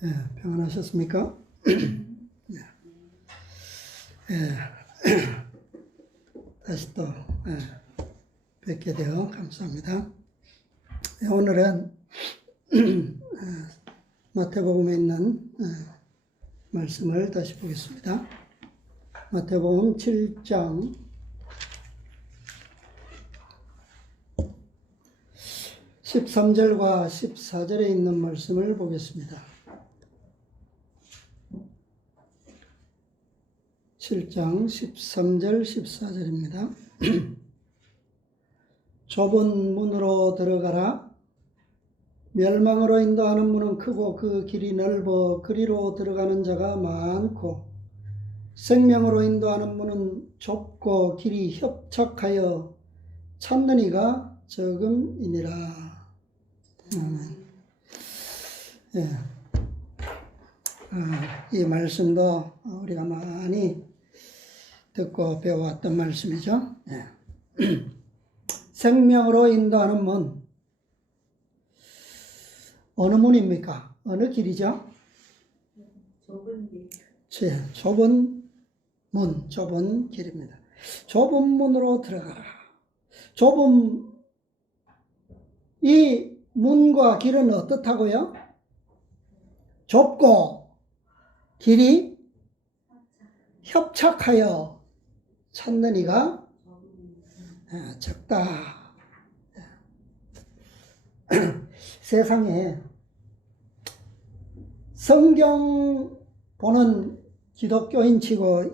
평안하셨습니까? 다시 또 뵙게 되어 감사합니다. 오늘은 마태복음에 있는 말씀을 다시 보겠습니다. 마태복음 7장 13절과 14절에 있는 말씀을 보겠습니다. 7장 13절 14절입니다. 좁은 문으로 들어가라. 멸망으로 인도하는 문은 크고 그 길이 넓어 그리로 들어가는 자가 많고, 생명으로 인도하는 문은 좁고 길이 협착하여 찾는 이가 적음이니라. 이 말씀도 우리가 많이 듣고 배워왔던 말씀이죠. 생명으로 인도하는 문, 어느 문입니까? 어느 길이죠? 좁은 길. 좁은 문, 좁은 길입니다. 좁은 문으로 들어가라. 좁은 이 문과 길은 어떻다고요? 좁고 길이 협착하여 찾는 이가 적다. 세상에 성경 보는 기독교인 치고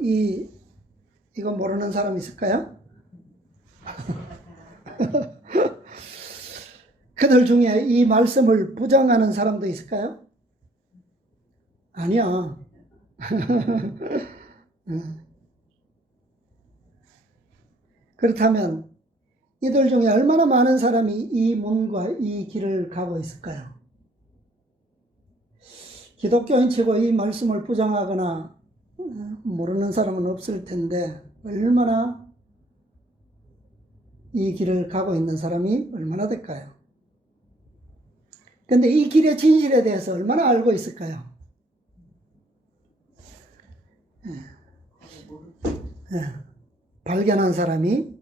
이거 모르는 사람 있을까요? 그들 중에 이 말씀을 부정하는 사람도 있을까요? 아니야. 그렇다면 이들 중에 얼마나 많은 사람이 이 문과 이 길을 가고 있을까요? 기독교인 치고 이 말씀을 부정하거나 모르는 사람은 없을 텐데, 얼마나 이 길을 가고 있는 사람이 얼마나 될까요? 그런데 이 길의 진실에 대해서 얼마나 알고 있을까요? 발견한 사람이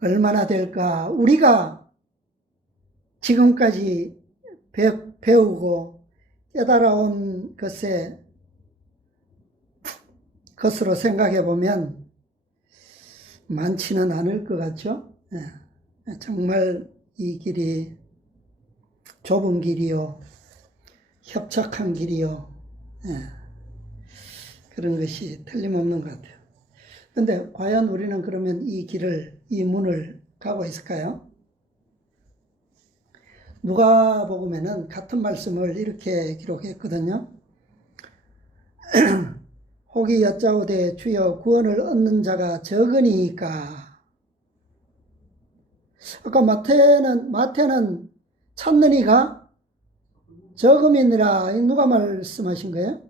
얼마나 될까? 우리가 지금까지 배우고 깨달아온 것으로 생각해 보면 많지는 않을 것 같죠? 정말 이 길이 좁은 길이요, 협착한 길이요, 그런 것이 틀림없는 것 같아요. 그런데 과연 우리는 그러면 이 문을 가고 있을까요? 누가복음에는 같은 말씀을 이렇게 기록했거든요. 혹이 여짜오되 주여 구원을 얻는 자가 적으니까. 아까 마태는 찾는 이가 적음이니라. 누가 말씀하신 거예요?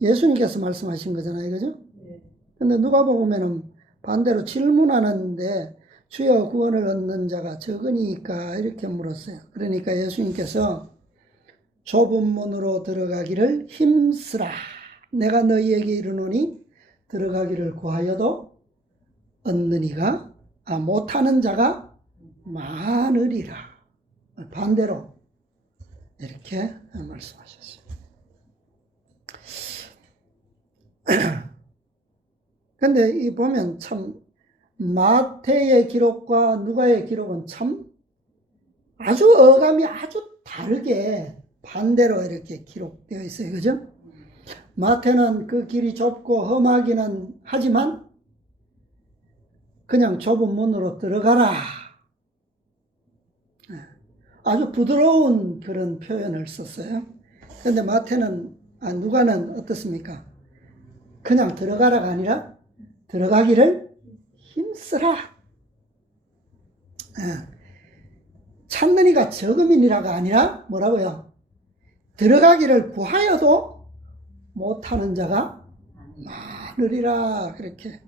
예수님께서 말씀하신 거잖아요, 그죠? 근데 누가복음에는 반대로 질문하는데 주여 구원을 얻는 자가 적으니까 이렇게 물었어요. 그러니까 예수님께서 좁은 문으로 들어가기를 힘쓰라. 내가 너희에게 이르노니 들어가기를 구하여도 얻느니가 못하는 자가 많으리라. 반대로 이렇게 말씀하셨어요. 근데 이 보면 참 마태의 기록과 누가의 기록은 참 아주 어감이 아주 다르게 반대로 이렇게 기록되어 있어요. 그죠? 마태는 그 길이 좁고 험하기는 하지만 그냥 좁은 문으로 들어가라. 아주 부드러운 그런 표현을 썼어요. 그런데 누가는 어떻습니까? 그냥 들어가라가 아니라 들어가기를 힘쓰라. 찾는 이가 적음이니라가 아니라 뭐라고요? 들어가기를 구하여도 못하는 자가 많으리라. 그렇게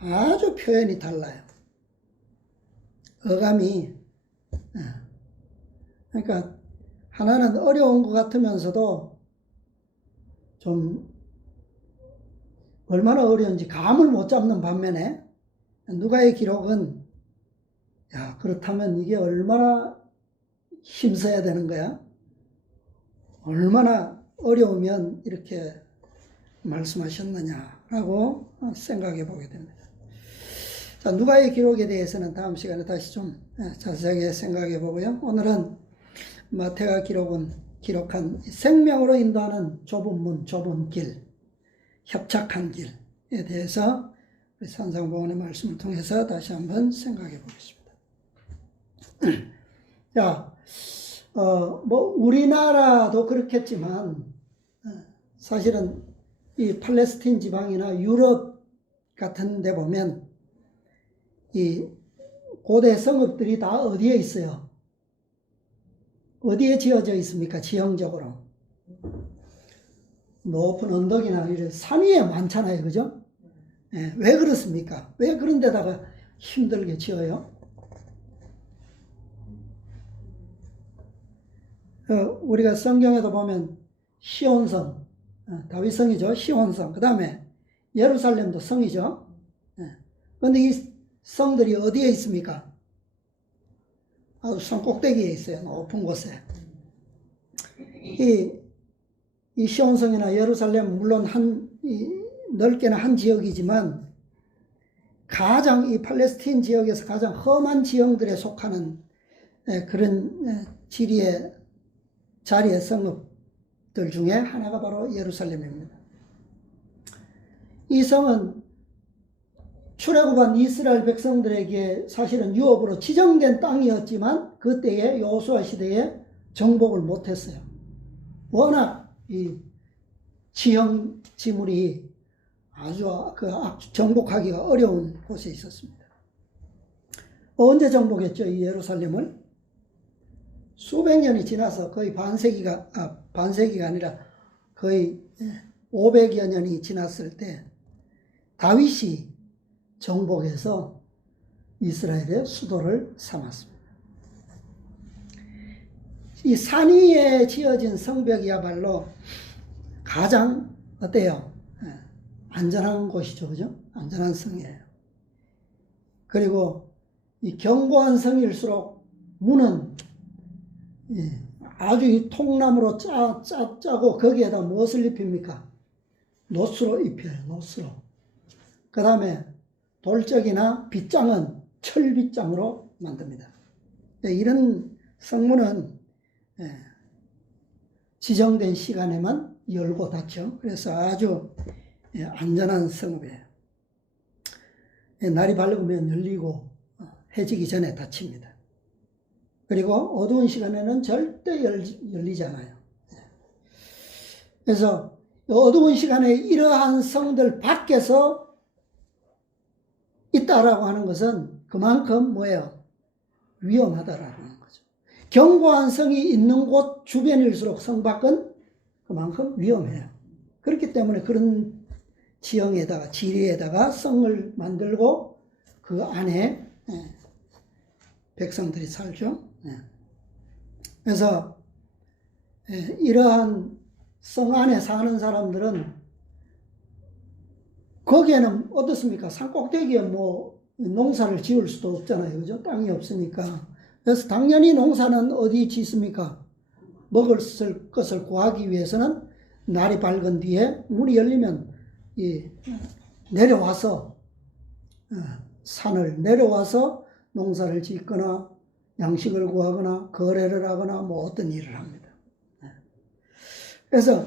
아주 표현이 달라요. 어감이. 그러니까 하나는 어려운 것 같으면서도 좀 얼마나 어려운지 감을 못 잡는 반면에 누가의 기록은 야, 그렇다면 이게 얼마나 힘써야 되는 거야? 얼마나 어려우면 이렇게 말씀하셨느냐라고 생각해 보게 됩니다. 자, 누가의 기록에 대해서는 다음 시간에 다시 좀 자세하게 생각해 보고요. 오늘은 마태가 기록한 생명으로 인도하는 좁은 문, 좁은 길, 협착한 길에 대해서 우리 산상보훈의 말씀을 통해서 다시 한번 생각해 보겠습니다. 자, 뭐 우리나라도 그렇겠지만 사실은 이 팔레스틴 지방이나 유럽 같은 데 보면 이 고대 성읍들이 다 어디에 있어요? 어디에 지어져 있습니까? 지형적으로 높은 언덕이나 이런 산 위에 많잖아요, 그죠? 예, 왜 그렇습니까? 왜 그런 데다가 힘들게 지어요? 우리가 성경에도 보면 시온성, 다윗성이죠. 시온성. 그 다음에 예루살렘도 성이죠. 그런데 이 성들이 어디에 있습니까? 아주 산 꼭대기에 있어요. 높은 곳에. 이 시온성이나 예루살렘 물론 넓게는 한 지역이지만 가장 이 팔레스틴 지역에서 가장 험한 지형들에 속하는 그런 자리의 성읍들 중에 하나가 바로 예루살렘입니다. 이 성은 출애굽한 이스라엘 백성들에게 사실은 유업으로 지정된 땅이었지만 그때의 여호수아 시대에 정복을 못했어요. 워낙 이 지형 지물이 아주 정복하기가 어려운 곳에 있었습니다. 언제 정복했죠? 이 예루살렘을? 수백 년이 지나서 거의 반세기가 아니라 거의 500여 년이 지났을 때 다윗이 정복해서 이스라엘의 수도를 삼았습니다. 이 산 위에 지어진 성벽이야말로 가장 어때요? 안전한 곳이죠, 그죠? 안전한 성이에요. 그리고 이 견고한 성일수록 문은 아주 이 통나무로 짜고 거기에다 무엇을 입힙니까? 노수로 입혀요, 노수로. 그 다음에 돌적이나 빗장은 철빗장으로 만듭니다. 이런 성문은 지정된 시간에만 열고 닫죠. 그래서 아주 안전한 성읍이에요. 날이 밝으면 열리고 해지기 전에 닫힙니다. 그리고 어두운 시간에는 절대 열리지 않아요. 그래서 어두운 시간에 이러한 성들 밖에서 있다라고 하는 것은 그만큼 뭐예요? 위험하다라고 하는 거죠. 견고한 성이 있는 곳 주변일수록 성 밖은 그만큼 위험해요. 그렇기 때문에 그런 지형에다가 지리에다가 성을 만들고 그 안에 백성들이 살죠. 그래서 이러한 성 안에 사는 사람들은 거기에는 어떻습니까? 산 꼭대기에 뭐 농사를 지을 수도 없잖아요. 그죠? 땅이 없으니까. 그래서 당연히 농사는 어디 짓습니까? 먹을 것을 구하기 위해서는 날이 밝은 뒤에 문이 열리면 내려와서 산을 내려와서 농사를 짓거나 양식을 구하거나 거래를 하거나 뭐 어떤 일을 합니다. 그래서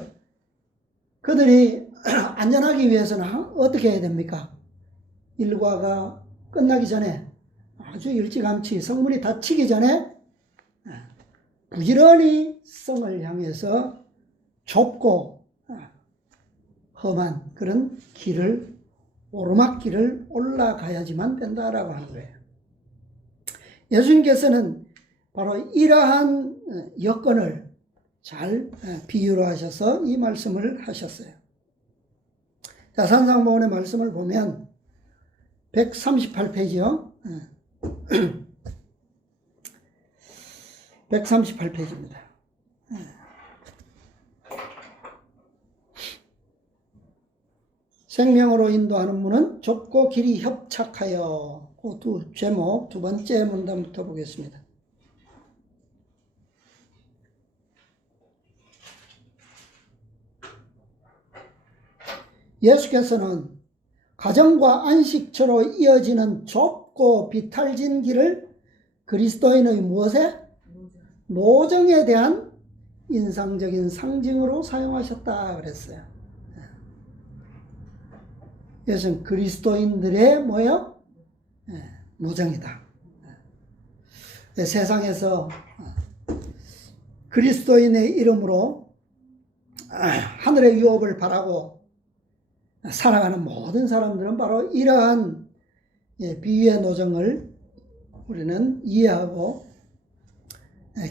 그들이 안전하기 위해서는 어떻게 해야 됩니까? 일과가 끝나기 전에 아주 일찌감치 성문이 닫히기 전에 부지런히 성을 향해서 좁고 험한 그런 오르막길을 올라가야지만 된다라고 하는 거예요. 예수님께서는 바로 이러한 여건을 잘 비유로 하셔서 이 말씀을 하셨어요. 자, 산상보훈의 말씀을 보면 138페이지요. 138페이지입니다. 생명으로 인도하는 문은 좁고 길이 협착하여. 그 제목 두 번째 문단부터 보겠습니다. 예수께서는 가정과 안식처로 이어지는 좁고 비탈진 길을 그리스도인의 무엇에? 노정에 대한 인상적인 상징으로 사용하셨다 그랬어요. 이것은 그리스도인들의 뭐요? 노정이다. 세상에서 그리스도인의 이름으로 하늘의 유업을 바라고 살아가는 모든 사람들은 바로 이러한 비유의 노정을 우리는 이해하고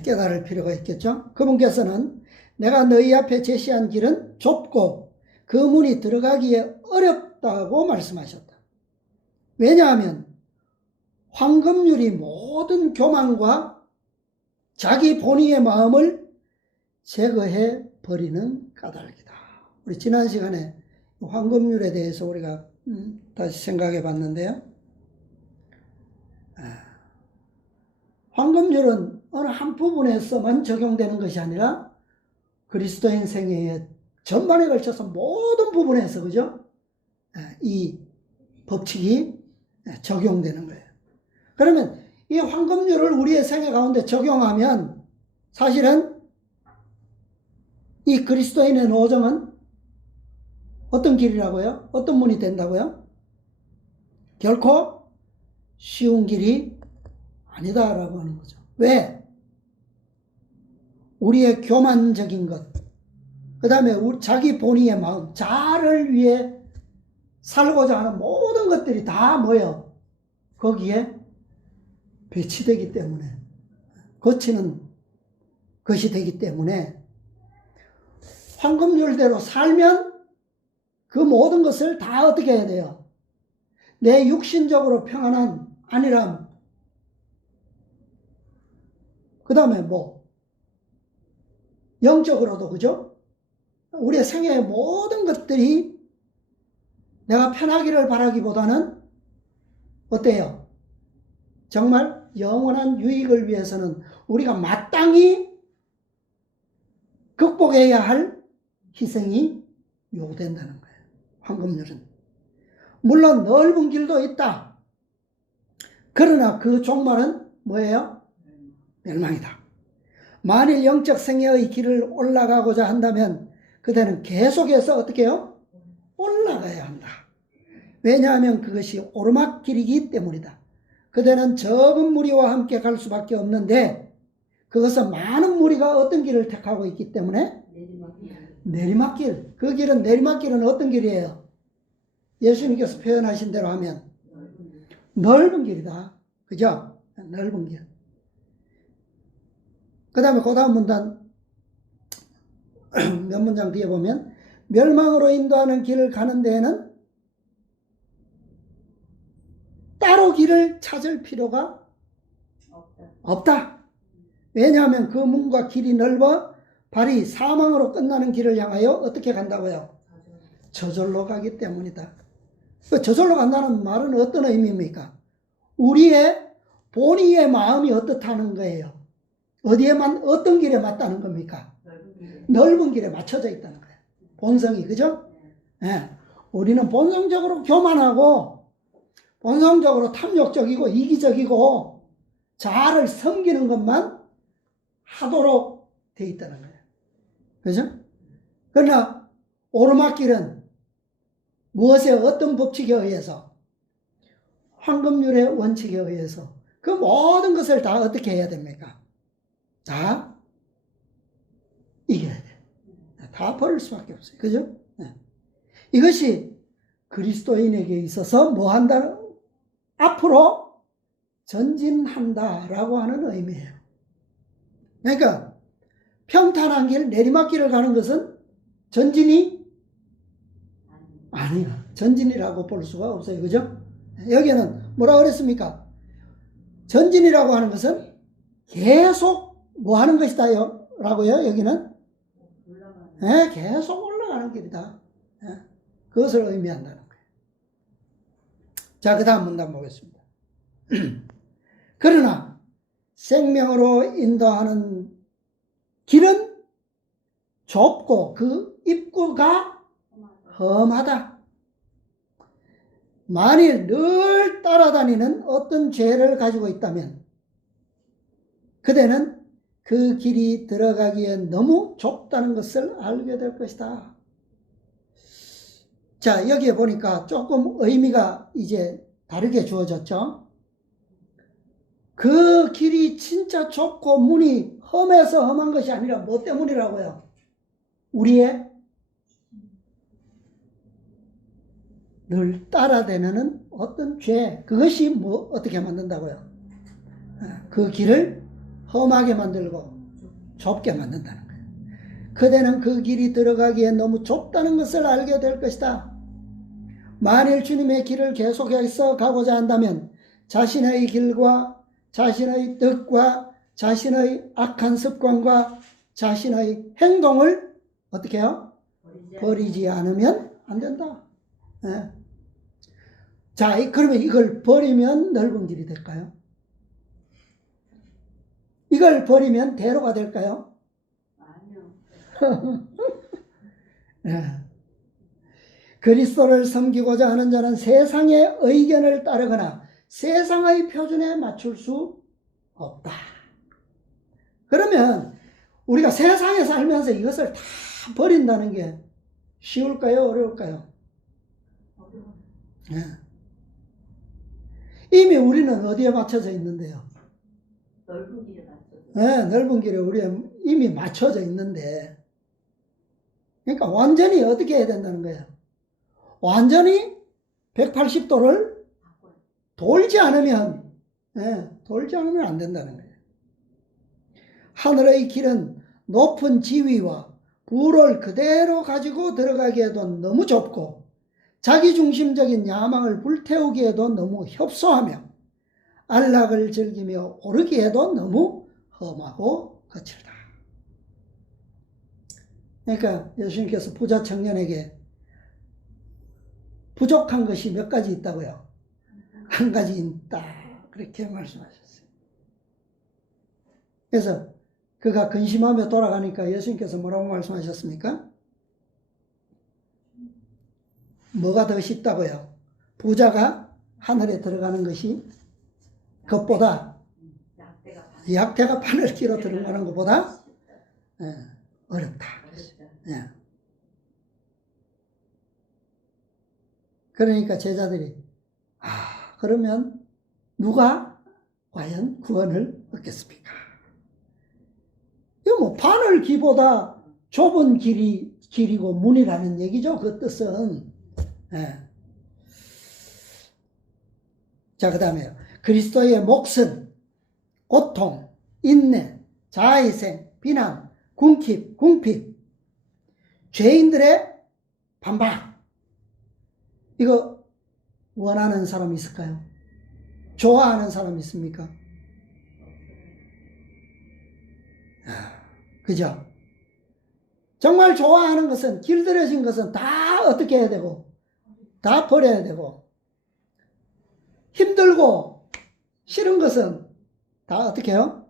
깨달을 필요가 있겠죠. 그분께서는 내가 너희 앞에 제시한 길은 좁고 그 문이 들어가기에 어렵다고 말씀하셨다. 왜냐하면 황금률이 모든 교만과 자기 본의의 마음을 제거해 버리는 까닭이다. 우리 지난 시간에 황금률에 대해서 우리가 다시 생각해 봤는데요. 황금률은 어느 한 부분에서만 적용되는 것이 아니라 그리스도인 생애의 전반에 걸쳐서 모든 부분에서, 그죠? 이 법칙이 적용되는 거예요. 그러면 이 황금률을 우리의 생애 가운데 적용하면 사실은 이 그리스도인의 노정은 어떤 길이라고요? 어떤 문이 된다고요? 결코 쉬운 길이 아니다라고 하는 거죠. 왜? 우리의 교만적인 것, 그 다음에 자기 본의의 마음, 자아를 위해 살고자 하는 모든 것들이 다 뭐예요? 거기에 배치되기 때문에, 거치는 것이 되기 때문에 황금률대로 살면 그 모든 것을 다 어떻게 해야 돼요? 내 육신적으로 평안한 안일함, 그 다음에 뭐 영적으로도, 그죠? 우리의 생애의 모든 것들이 내가 편하기를 바라기보다는 어때요? 정말 영원한 유익을 위해서는 우리가 마땅히 극복해야 할 희생이 요구된다는 거예요. 황금률은. 물론 넓은 길도 있다. 그러나 그 종말은 뭐예요? 멸망이다. 만일 영적 생애의 길을 올라가고자 한다면 그대는 계속해서 어떻게 해요? 올라가야 한다. 왜냐하면 그것이 오르막길이기 때문이다. 그대는 적은 무리와 함께 갈 수밖에 없는데 그것은 많은 무리가 어떤 길을 택하고 있기 때문에 내리막길. 그 길은, 내리막길은 어떤 길이에요? 예수님께서 표현하신 대로 하면 넓은 길이다. 그죠? 넓은 길. 그 다음에 그 다음 문단 몇 문장 뒤에 보면 멸망으로 인도하는 길을 가는 데에는 따로 길을 찾을 필요가 없다. 왜냐하면 그 문과 길이 넓어 발이 사망으로 끝나는 길을 향하여 어떻게 간다고요? 저절로 가기 때문이다. 저절로 간다는 말은 어떤 의미입니까? 우리의 본의의 마음이 어떻다는 거예요. 어디에만, 어떤 길에 맞다는 겁니까? 넓은 길에 맞춰져 있다는 거예요. 본성이, 그죠? 네. 우리는 본성적으로 교만하고 본성적으로 탐욕적이고 이기적이고 자아를 섬기는 것만 하도록 돼 있다는 거예요. 그죠? 그러나 오르막길은 무엇에, 어떤 법칙에 의해서? 황금률의 원칙에 의해서 그 모든 것을 다 어떻게 해야 됩니까? 다 이겨야 돼. 다 버릴 수밖에 없어요. 그죠? 네. 이것이 그리스도인에게 있어서 뭐 한다는, 앞으로 전진한다라고 하는 의미예요. 그러니까 평탄한 길, 내리막길을 가는 것은 전진이 아니야. 전진이라고 볼 수가 없어요. 그죠? 여기는 뭐라 그랬습니까? 전진이라고 하는 것은 계속 뭐 하는 것이다 라고요. 여기는 계속 올라가는 길이다. 그것을 의미한다는 거예요. 자, 그 다음 문단 보겠습니다. 그러나 생명으로 인도하는 길은 좁고 그 입구가 험하다. 만일 늘 따라다니는 어떤 죄를 가지고 있다면 그대는 그 길이 들어가기엔 너무 좁다는 것을 알게 될 것이다. 자, 여기에 보니까 조금 의미가 이제 다르게 주어졌죠. 그 길이 진짜 좁고 문이 험해서 험한 것이 아니라 뭐 때문이라고요? 우리의 늘 따라다니는 어떤 죄, 그것이 뭐 어떻게 만든다고요? 그 길을 험하게 만들고 좁게 만든다는 거예요. 그대는 그 길이 들어가기에 너무 좁다는 것을 알게 될 것이다. 만일 주님의 길을 계속해서 가고자 한다면 자신의 길과 자신의 뜻과 자신의 악한 습관과 자신의 행동을 어떻게 해요? 버리지 않으면 안 된다. 네. 자, 그러면 이걸 버리면 넓은 길이 될까요? 이걸 버리면 대로가 될까요? 아니요. 네. 그리스도를 섬기고자 하는 자는 세상의 의견을 따르거나 세상의 표준에 맞출 수 없다. 그러면 우리가 세상에 살면서 이것을 다 버린다는 게 쉬울까요? 어려울까요? 네. 이미 우리는 어디에 맞춰져 있는데요? 넓은 길에 맞춰서. 네, 넓은 길에 우리 이미 맞춰져 있는데, 그러니까 완전히 어떻게 해야 된다는 거예요? 완전히 180도를 돌지 않으면, 돌지 않으면 안 된다는 거예요. 하늘의 길은 높은 지위와 부를 그대로 가지고 들어가기에도 너무 좁고 자기중심적인 야망을 불태우기에도 너무 협소하며 안락을 즐기며 오르기에도 너무 험하고 거칠다. 그러니까 예수님께서 부자 청년에게 부족한 것이 몇 가지 있다고요? 한 가지 있다. 그렇게 말씀하셨어요. 그래서 그가 근심하며 돌아가니까 예수님께서 뭐라고 말씀하셨습니까? 뭐가 더 쉽다고요? 부자가 하늘에 들어가는 것이 그것보다 약대가 바늘 끼로 들어가는 것보다 어렵다. 예. 그러니까 제자들이 그러면 누가 과연 구원을 얻겠습니까? 이거 뭐 바늘 귀보다 좁은 길이고 문이라는 얘기죠. 그 뜻은. 예. 자, 그 다음에요. 그리스도의 몫은 고통, 인내, 자아희생, 비난, 궁핍, 죄인들의 반박. 이거 원하는 사람 있을까요? 좋아하는 사람 있습니까? 그죠? 정말 좋아하는 것은, 길들여진 것은 다 어떻게 해야 되고, 다 버려야 되고, 힘들고 싫은 것은 다 어떻게 해요?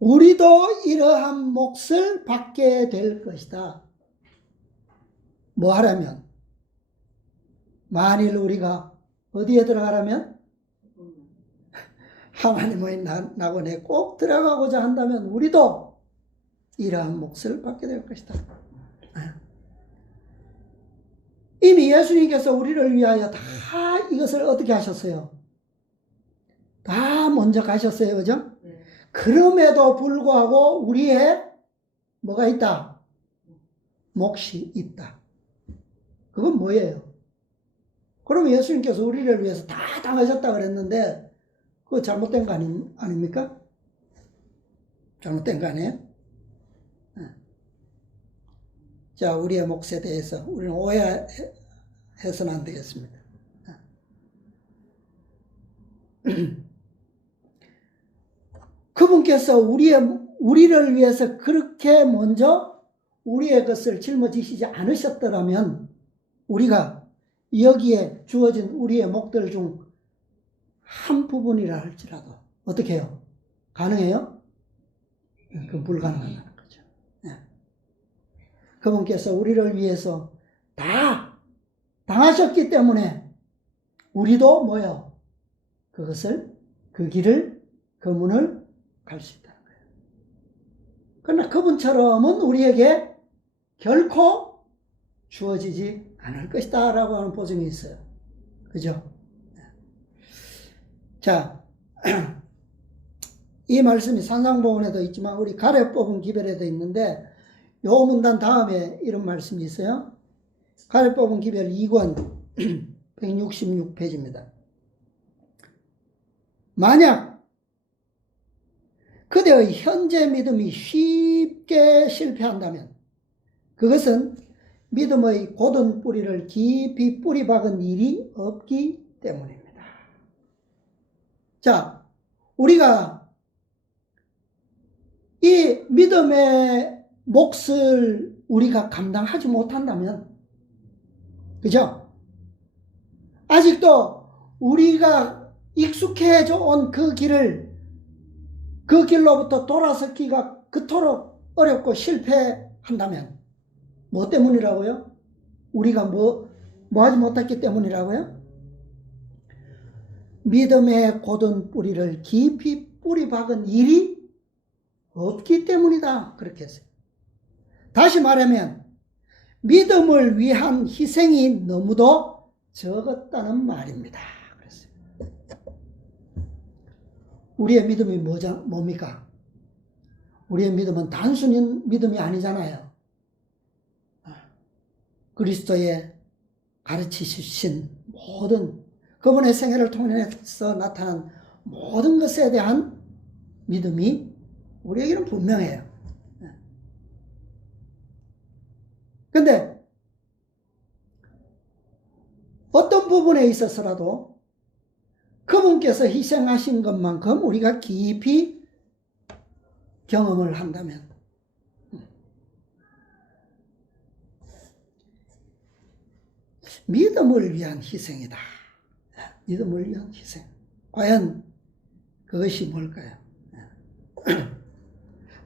우리도 이러한 몫을 받게 될 것이다. 뭐 하려면? 만일 우리가 어디에 들어가려면? 하나님의 낙원에 꼭 들어가고자 한다면 우리도 이러한 몫을 받게 될 것이다. 이미 예수님께서 우리를 위하여 다 이것을 어떻게 하셨어요? 다 먼저 가셨어요. 그죠? 네. 그럼에도 불구하고 우리의 뭐가 있다? 몫이 있다. 그건 뭐예요? 그러면 예수님께서 우리를 위해서 다 당하셨다 그랬는데 그거 잘못된 거 아닙니까? 잘못된 거 아니에요? 자, 우리의 몫에 대해서 우리는 오해해서는 안 되겠습니다. 그분께서 우리를 위해서 그렇게 먼저 우리의 것을 짊어지시지 않으셨더라면 우리가 여기에 주어진 우리의 목들 중 한 부분이라 할지라도 어떻게 해요? 가능해요? 그건 불가능하다는 거죠. 네. 그분께서 우리를 위해서 다 당하셨기 때문에 우리도 뭐요? 그것을 그 길을 그 문을 갈 수 있다는 거예요. 그러나 그분처럼은 우리에게 결코 주어지지 않을 것이다 라고 하는 보증이 있어요. 그죠? 자, 이 말씀이 산상보훈에도 있지만 우리 가래 뽑은 기별에도 있는데 요 문단 다음에 이런 말씀이 있어요. 가래 뽑은 기별 2권 166페이지입니다. 만약 그대의 현재 믿음이 쉽게 실패한다면 그것은 믿음의 곧은 뿌리를 깊이 뿌리 박은 일이 없기 때문입니다. 자, 우리가 이 믿음의 몫을 우리가 감당하지 못한다면, 그죠? 아직도 우리가 익숙해져 온 그 길을, 그 길로부터 돌아서기가 그토록 어렵고 실패한다면, 뭐 때문이라고요? 우리가 뭐 하지 못했기 때문이라고요? 믿음의 곧은 뿌리를 깊이 뿌리 박은 일이 없기 때문이다. 그렇게 했어요. 다시 말하면 믿음을 위한 희생이 너무도 적었다는 말입니다. 그랬어요. 우리의 믿음이 뭡니까? 우리의 믿음은 단순히 믿음이 아니잖아요. 그리스도의 가르치신 모든 그분의 생애를 통해서 나타난 모든 것에 대한 믿음이 우리에게는 분명해요. 그런데 어떤 부분에 있어서라도 그분께서 희생하신 것만큼 우리가 깊이 경험을 한다면 믿음을 위한 희생이다. 믿음을 위한 희생. 과연 그것이 뭘까요?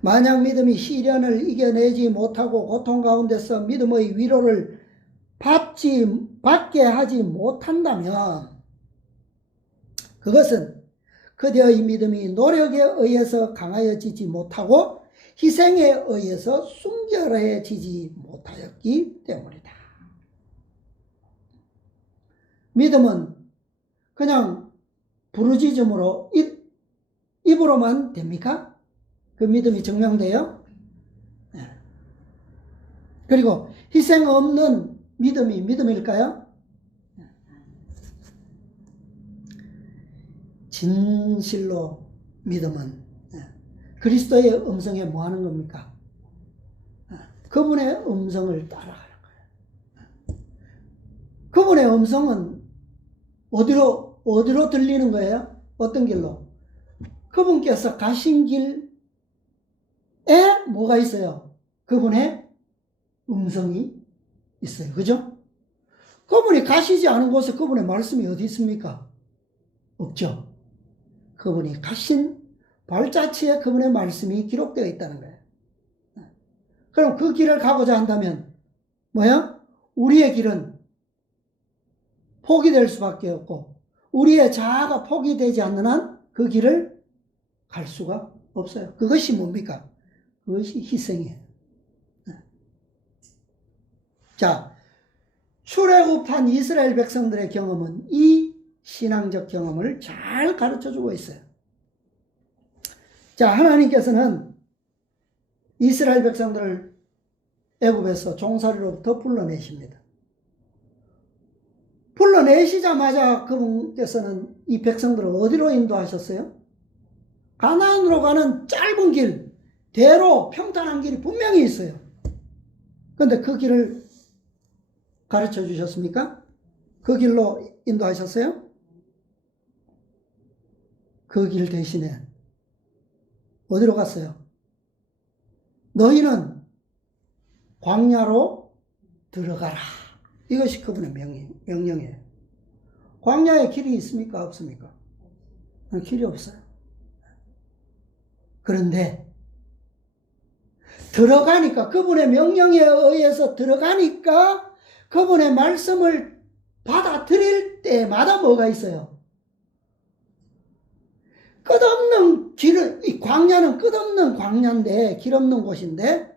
만약 믿음이 시련을 이겨내지 못하고 고통 가운데서 믿음의 위로를 받게 하지 못한다면 그것은 그대의 믿음이 노력에 의해서 강하여지지 못하고 희생에 의해서 순결해지지 못하였기 때문이다. 믿음은 그냥 부르짖음으로 입으로만 됩니까? 그 믿음이 증명돼요? 네. 그리고 희생 없는 믿음이 믿음일까요? 진실로 믿음은 그리스도의 음성에 뭐 하는 겁니까? 그분의 음성을 따라가는 거예요. 그분의 음성은 어디로 들리는 거예요? 어떤 길로? 그분께서 가신 길에 뭐가 있어요? 그분의 음성이 있어요. 그죠? 그분이 가시지 않은 곳에 그분의 말씀이 어디 있습니까? 없죠. 그분이 가신 발자취에 그분의 말씀이 기록되어 있다는 거예요. 그럼 그 길을 가고자 한다면 뭐야? 우리의 길은 포기될 수밖에 없고 우리의 자아가 포기되지 않는 한 그 길을 갈 수가 없어요. 그것이 뭡니까? 그것이 희생이에요. 자, 출애굽한 이스라엘 백성들의 경험은 이 신앙적 경험을 잘 가르쳐주고 있어요. 자, 하나님께서는 이스라엘 백성들을 애굽에서 종살이로부터 불러내십니다. 불러내시자마자 그분께서는 이 백성들을 어디로 인도하셨어요? 가나안으로 가는 짧은 길, 대로 평탄한 길이 분명히 있어요. 그런데 그 길을 가르쳐 주셨습니까? 그 길로 인도하셨어요? 그 길 대신에 어디로 갔어요? 너희는 광야로 들어가라. 이것이 그분의 명령이에요. 광야에 길이 있습니까? 없습니까? 길이 없어요. 그런데 들어가니까, 그분의 명령에 의해서 들어가니까 그분의 말씀을 받아들일 때마다 뭐가 있어요? 끝없는 길을, 이 광야는 끝없는 광야인데, 길 없는 곳인데,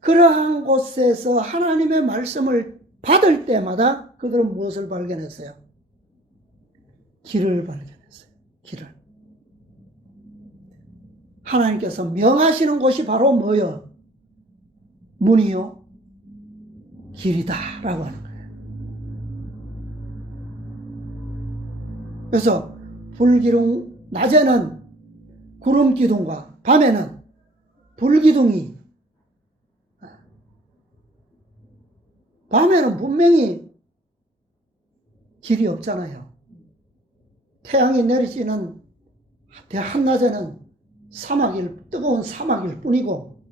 그러한 곳에서 하나님의 말씀을 받을 때마다 그들은 무엇을 발견했어요? 길을 발견했어요. 길을. 하나님께서 명하시는 곳이 바로 뭐요? 문이요? 길이다 라고 하는 거예요. 그래서 불기둥, 낮에는 구름 기둥과 밤에는 불기둥이, 밤에는 분명히 길이 없잖아요. 태양이 내리쬐는 한낮에는 사막일, 뜨거운 사막일 뿐이고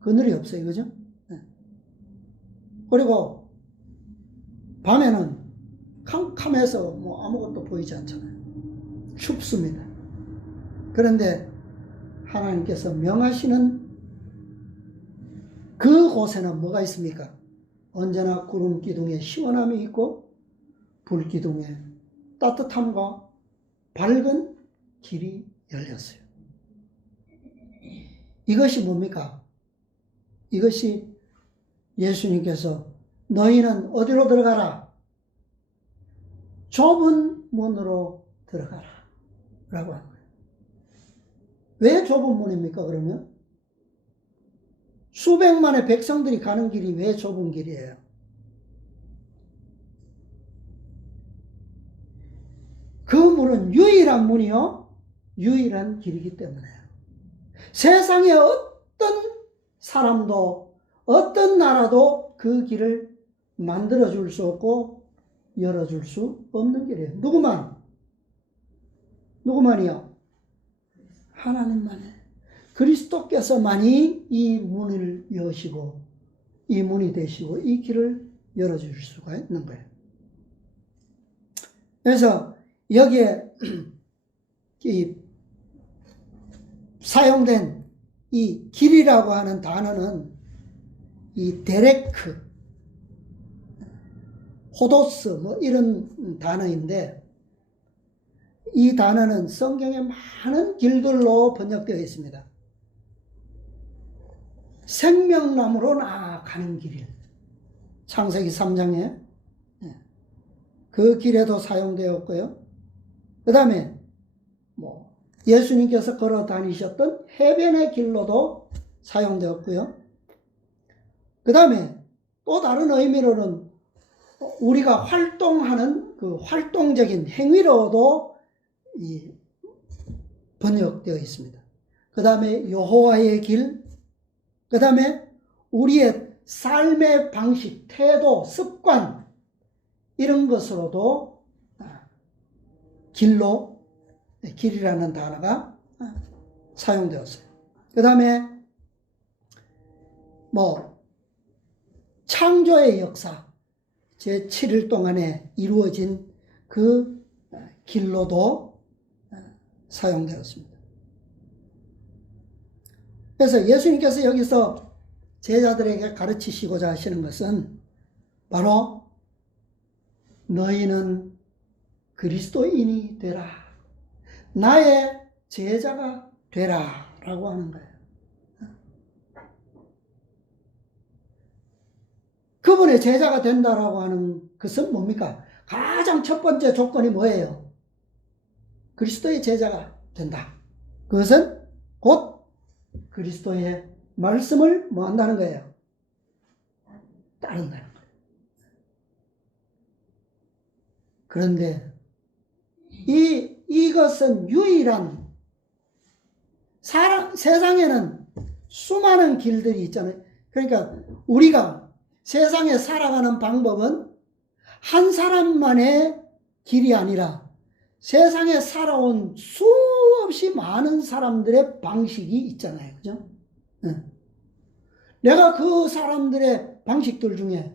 그늘이 없어요. 그죠? 그리고 밤에는 캄캄해서 뭐 아무것도 보이지 않잖아요. 춥습니다. 그런데 하나님께서 명하시는 그곳에는 뭐가 있습니까? 언제나 구름 기둥에 시원함이 있고 불 기둥에 따뜻함과 밝은 길이 열렸어요. 이것이 뭡니까? 이것이 예수님께서 너희는 어디로 들어가라? 좁은 문으로 들어가라 라고 하는 거예요. 왜 좁은 문입니까? 그러면 수백만의 백성들이 가는 길이 왜 좁은 길이에요? 그 문은 유일한 문이요, 유일한 길이기 때문에요. 세상에 어떤 사람도 어떤 나라도 그 길을 만들어줄 수 없고 열어줄 수 없는 길이에요. 누구만이요? 하나님만이. 그리스도께서만이 이 문을 여시고 이 문이 되시고 이 길을 열어줄 수가 있는 거예요. 그래서 여기에 이 사용된 이 길이라고 하는 단어는 이 데레크, 호도스 뭐 이런 단어인데, 이 단어는 성경에 많은 길들로 번역되어 있습니다. 생명나무로 나아가는 길, 창세기 3장에 그 길에도 사용되었고요. 그 다음에 뭐 예수님께서 걸어 다니셨던 해변의 길로도 사용되었고요. 그 다음에 또 다른 의미로는 우리가 활동하는 그 활동적인 행위로도 번역되어 있습니다. 그 다음에 여호와의 길, 그 다음에 우리의 삶의 방식, 태도, 습관 이런 것으로도 길이라는 단어가 사용되었어요. 그 다음에 뭐 창조의 역사, 제 7일 동안에 이루어진 그 길로도 사용되었습니다. 그래서 예수님께서 여기서 제자들에게 가르치시고자 하시는 것은 바로 너희는 그리스도인이 되라, 나의 제자가 되라 라고 하는 거예요. 그분의 제자가 된다라고 하는 것은 뭡니까? 가장 첫 번째 조건이 뭐예요? 그리스도의 제자가 된다. 그것은 곧 그리스도의 말씀을 뭐 한다는 거예요? 따른다는 거예요. 그런데 이것은 유일한, 세상에는 수많은 길들이 있잖아요. 그러니까 우리가 세상에 살아가는 방법은 한 사람만의 길이 아니라 세상에 살아온 수없이 많은 사람들의 방식이 있잖아요. 그죠? 내가 그 사람들의 방식들 중에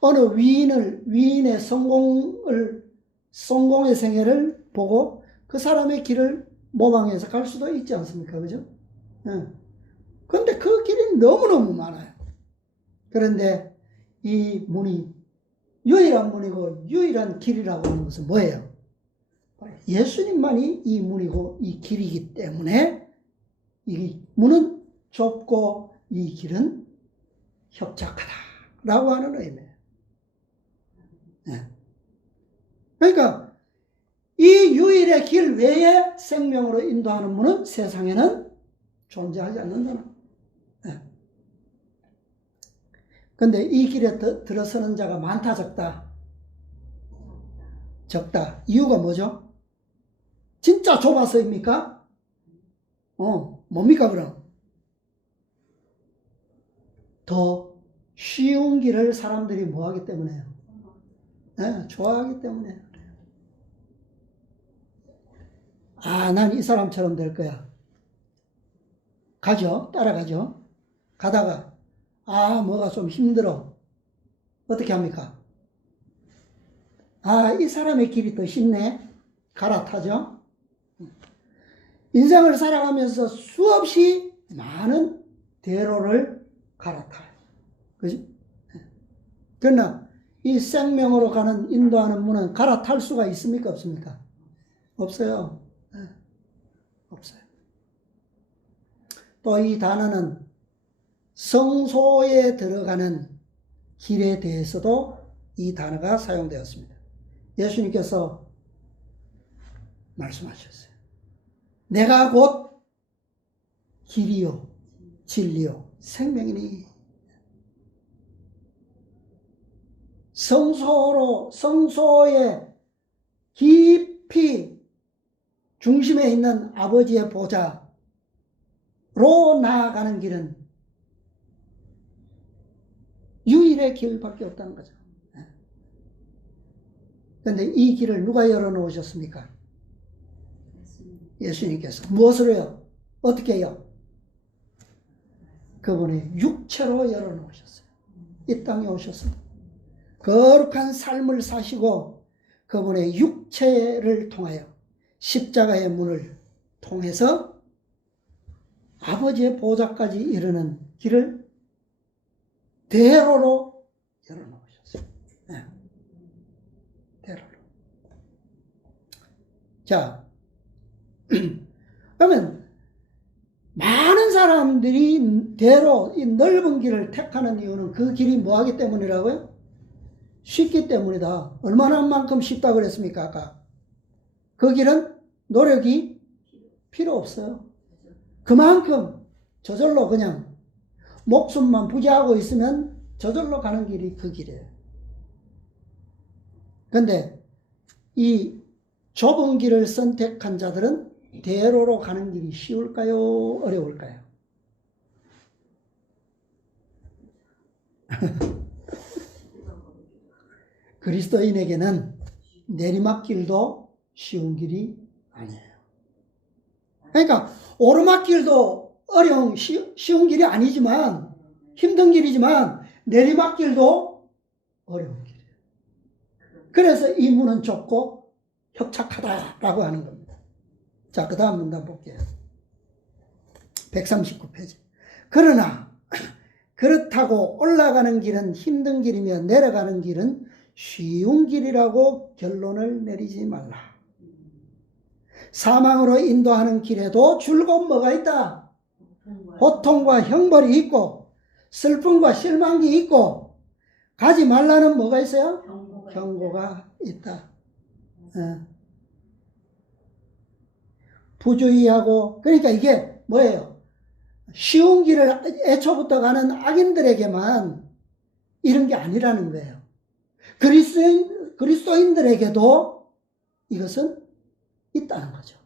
어느 위인의 성공의 생애를 보고 그 사람의 길을 모방해서 갈 수도 있지 않습니까? 그죠? 그런데 그 길이 너무너무 많아요. 그런데 이 문이 유일한 문이고 유일한 길이라고 하는 것은 뭐예요? 예수님만이 이 문이고 이 길이기 때문에 이 문은 좁고 이 길은 협착하다라고 하는 의미예요. 그러니까 이 유일의 길 외에 생명으로 인도하는 문은 세상에는 존재하지 않는다는. 그런데 이 길에 들어서는 자가 많다 적다? 적다. 이유가 뭐죠? 진짜 좁아서입니까? 뭡니까 그럼? 더 쉬운 길을 사람들이 뭐하기 때문에요? 좋아하기 때문에. 난 이 사람처럼 될 거야. 가죠. 따라가죠. 가다가 뭐가 좀 힘들어. 어떻게 합니까? 이 사람의 길이 더 쉽네. 갈아타죠. 인생을 살아가면서 수없이 많은 대로를 갈아타요. 그지? 그러나 이 생명으로 가는 인도하는 문은 갈아탈 수가 있습니까? 없습니까? 없어요. 없어요. 또 이 단어는 성소에 들어가는 길에 대해서도 이 단어가 사용되었습니다. 예수님께서 말씀하셨어요. 내가 곧 길이요 진리요 생명이니. 성소의 깊이 중심에 있는 아버지의 보좌로 나아가는 길은 유일의 길밖에 없다는 거죠. 그런데 이 길을 누가 열어놓으셨습니까? 예수님께서. 무엇으로요? 어떻게 해요? 그분이 육체로 열어놓으셨어요. 이 땅에 오셨습니다. 거룩한 삶을 사시고 그분의 육체를 통하여 십자가의 문을 통해서 아버지의 보좌까지 이르는 길을 대로로 열어놓으셨어요. 대로로. 자, 그러면 많은 사람들이 대로 이 넓은 길을 택하는 이유는 그 길이 뭐하기 때문이라고요? 쉽기 때문이다. 얼마나 만큼 쉽다 그랬습니까? 아까 그 길은 노력이 필요 없어요. 그만큼 저절로 그냥 목숨만 부지하고 있으면 저절로 가는 길이 그 길이에요. 그런데 이 좁은 길을 선택한 자들은 대로로 가는 길이 쉬울까요? 어려울까요? 그리스도인에게는 내리막길도 쉬운 길이 아니에요. 그러니까 오르막길도 쉬운 길이 아니지만 힘든 길이지만 내리막길도 어려운 길이에요. 그래서 이 문은 좁고 협착하다라고 하는 겁니다. 자, 그 다음 문단 볼게요. 139페이지. 그러나 그렇다고 올라가는 길은 힘든 길이며 내려가는 길은 쉬운 길이라고 결론을 내리지 말라. 사망으로 인도하는 길에도 줄곧 뭐가 있다? 고통과 형벌이 있고 슬픔과 실망이 있고 가지 말라는 뭐가 있어요? 경고가 있다. 부주의하고, 그러니까 이게 뭐예요? 쉬운 길을 애초부터 가는 악인들에게만 이런 게 아니라는 거예요. 그리스도인들에게도 이것은 있다는 거죠.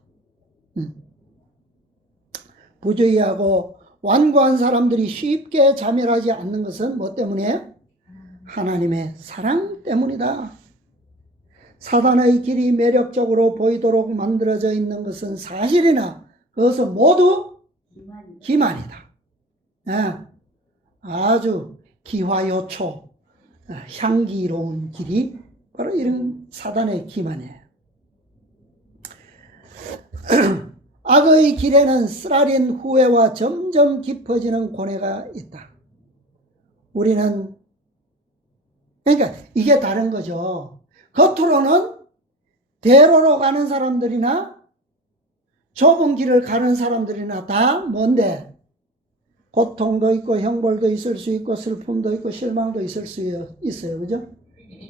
부주의하고 완고한 사람들이 쉽게 자멸하지 않는 것은 뭐 때문이에요? 하나님의 사랑 때문이다. 사단의 길이 매력적으로 보이도록 만들어져 있는 것은 사실이나 그것은 모두 기만이다. 아주 기화요초, 향기로운 길이 바로 이런 사단의 기만이에요. 악의 길에는 쓰라린 후회와 점점 깊어지는 고뇌가 있다. 우리는 그러니까 이게 다른 거죠. 겉으로는 대로로 가는 사람들이나 좁은 길을 가는 사람들이나 다 뭔데? 고통도 있고 형벌도 있을 수 있고 슬픔도 있고 실망도 있을 수 있어요. 그죠?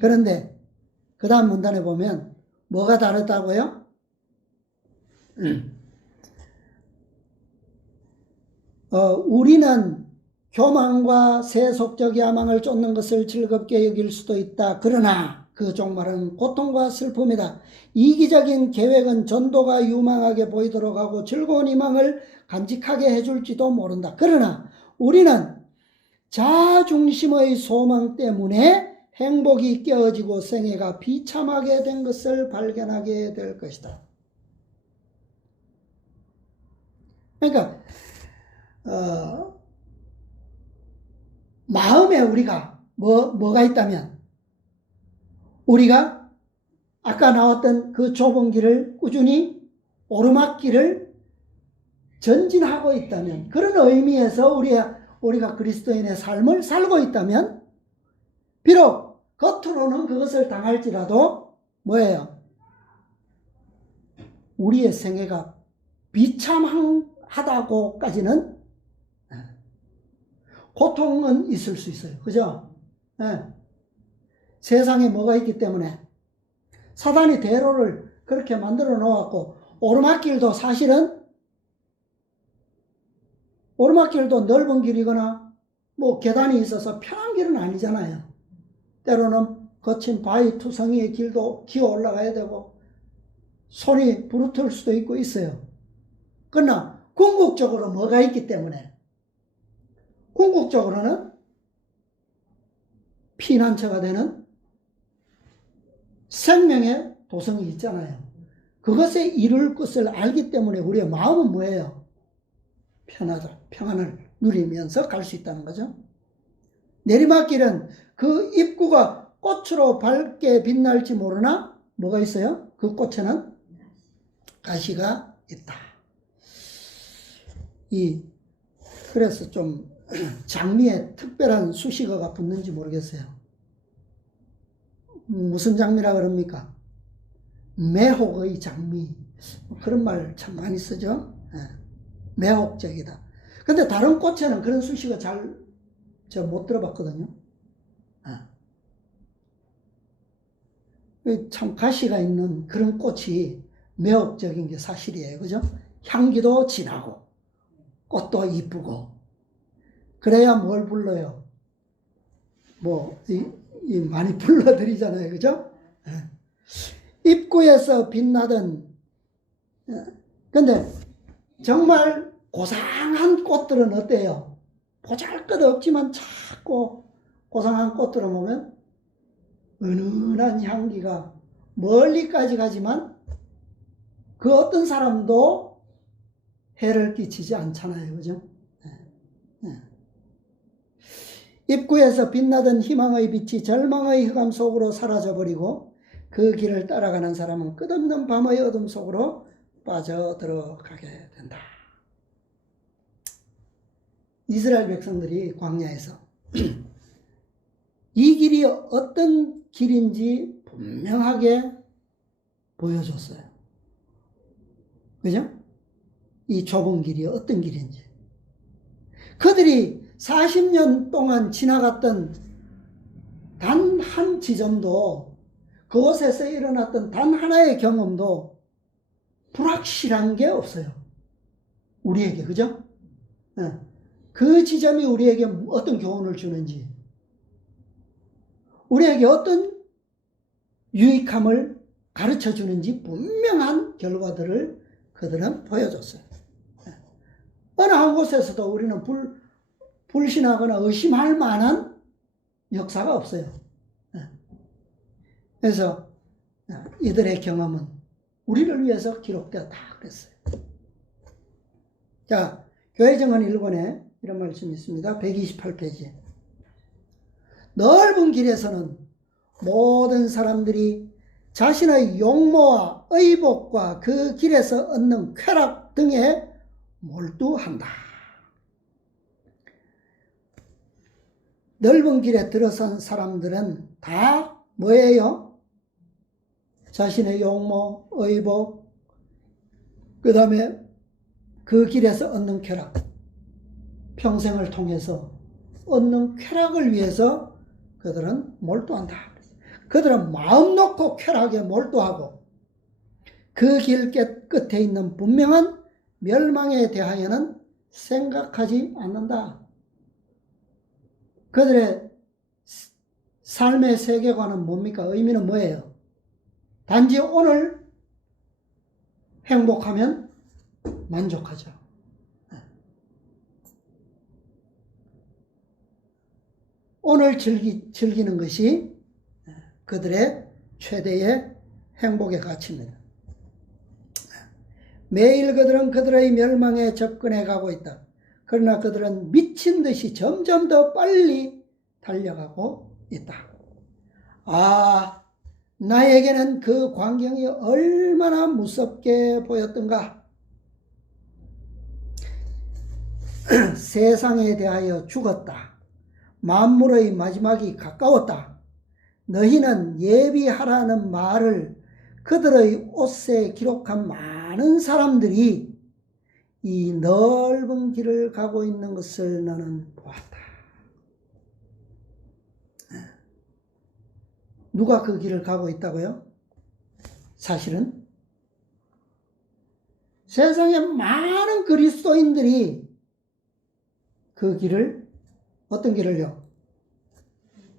그런데 그 다음 문단에 보면 뭐가 다르다고요? 우리는 교만과 세속적 야망을 쫓는 것을 즐겁게 여길 수도 있다. 그러나 그 종말은 고통과 슬픔이다. 이기적인 계획은 전도가 유망하게 보이도록 하고 즐거운 희망을 간직하게 해줄지도 모른다. 그러나 우리는 자중심의 소망 때문에 행복이 깨어지고 생애가 비참하게 된 것을 발견하게 될 것이다. 그러니까 마음에 우리가 뭐가 있다면 우리가 아까 나왔던 그 좁은 길을 꾸준히 오르막길을 전진하고 있다면, 그런 의미에서 우리가 그리스도인의 삶을 살고 있다면, 비록 겉으로는 그것을 당할지라도 뭐예요? 우리의 생애가 비참하다고까지는 고통은 있을 수 있어요. 그죠? 네. 세상에 뭐가 있기 때문에 사단이 대로를 그렇게 만들어 놓았고, 오르막길도 사실은 오르막길도 넓은 길이거나 뭐 계단이 있어서 편한 길은 아니잖아요. 때로는 거친 바위 투성이의 길도 기어 올라가야 되고 손이 부르틀 수도 있고 있어요. 그러나 궁극적으로 뭐가 있기 때문에, 궁극적으로는 피난처가 되는 생명의 도성이 있잖아요. 그것에 이룰 것을 알기 때문에 우리의 마음은 뭐예요? 편하다. 평안을 누리면서 갈 수 있다는 거죠. 내리막길은 그 입구가 꽃으로 밝게 빛날지 모르나 뭐가 있어요? 그 꽃에는 가시가 있다. 그래서 좀 장미에 특별한 수식어가 붙는지 모르겠어요. 무슨 장미라 그럽니까? 매혹의 장미. 그런 말 참 많이 쓰죠. 매혹적이다. 근데 다른 꽃에는 그런 수식어 제가 못 들어봤거든요. 참 가시가 있는 그런 꽃이 매혹적인 게 사실이에요. 그죠? 향기도 진하고 꽃도 이쁘고, 그래야 뭘 불러요? 많이 불러드리잖아요. 그죠? 입구에서 빛나던, 근데 정말 고상한 꽃들은 어때요? 보잘것없지만 자꾸 고상한 꽃들을 보면 은은한 향기가 멀리까지 가지만 그 어떤 사람도 해를 끼치지 않잖아요. 그죠? 입구에서 빛나던 희망의 빛이 절망의 흑암 속으로 사라져버리고 그 길을 따라가는 사람은 끝없는 밤의 어둠 속으로 빠져들어가게 된다. 이스라엘 백성들이 광야에서 이 길이 어떤 길인지 분명하게 보여줬어요. 그죠? 이 좁은 길이 어떤 길인지. 그들이 40년 동안 지나갔던 단 한 지점도, 그곳에서 일어났던 단 하나의 경험도 불확실한 게 없어요. 우리에게. 그죠? 그 지점이 우리에게 어떤 교훈을 주는지, 우리에게 어떤 유익함을 가르쳐 주는지 분명한 결과들을 그들은 보여줬어요. 어느 한 곳에서도 우리는 불신하거나 의심할 만한 역사가 없어요. 그래서 이들의 경험은 우리를 위해서 기록되었다 그랬어요. 자, 교회정원 1권에 이런 말씀이 있습니다. 128페이지. 넓은 길에서는 모든 사람들이 자신의 용모와 의복과 그 길에서 얻는 쾌락 등에 몰두한다. 넓은 길에 들어선 사람들은 다 뭐예요? 자신의 용모, 의복, 그 다음에 그 길에서 얻는 쾌락, 평생을 통해서 얻는 쾌락을 위해서 그들은 몰두한다. 그들은 마음 놓고 쾌락에 몰두하고 그 길 끝에 있는 분명한 멸망에 대하여는 생각하지 않는다. 그들의 삶의 세계관은 뭡니까? 의미는 뭐예요? 단지 오늘 행복하면 만족하죠. 오늘 즐기는 것이 그들의 최대의 행복의 가치입니다. 매일 그들은 그들의 멸망에 접근해 가고 있다. 그러나 그들은 미친 듯이 점점 더 빨리 달려가고 있다. 아, 나에게는 그 광경이 얼마나 무섭게 보였던가. 세상에 대하여 죽었다. 만물의 마지막이 가까웠다. 너희는 예비하라는 말을 그들의 옷에 기록한 많은 사람들이 이 넓은 길을 가고 있는 것을 나는 보았다. 누가 그 길을 가고 있다고요? 사실은 세상에 많은 그리스도인들이 그 길을, 어떤 길을요?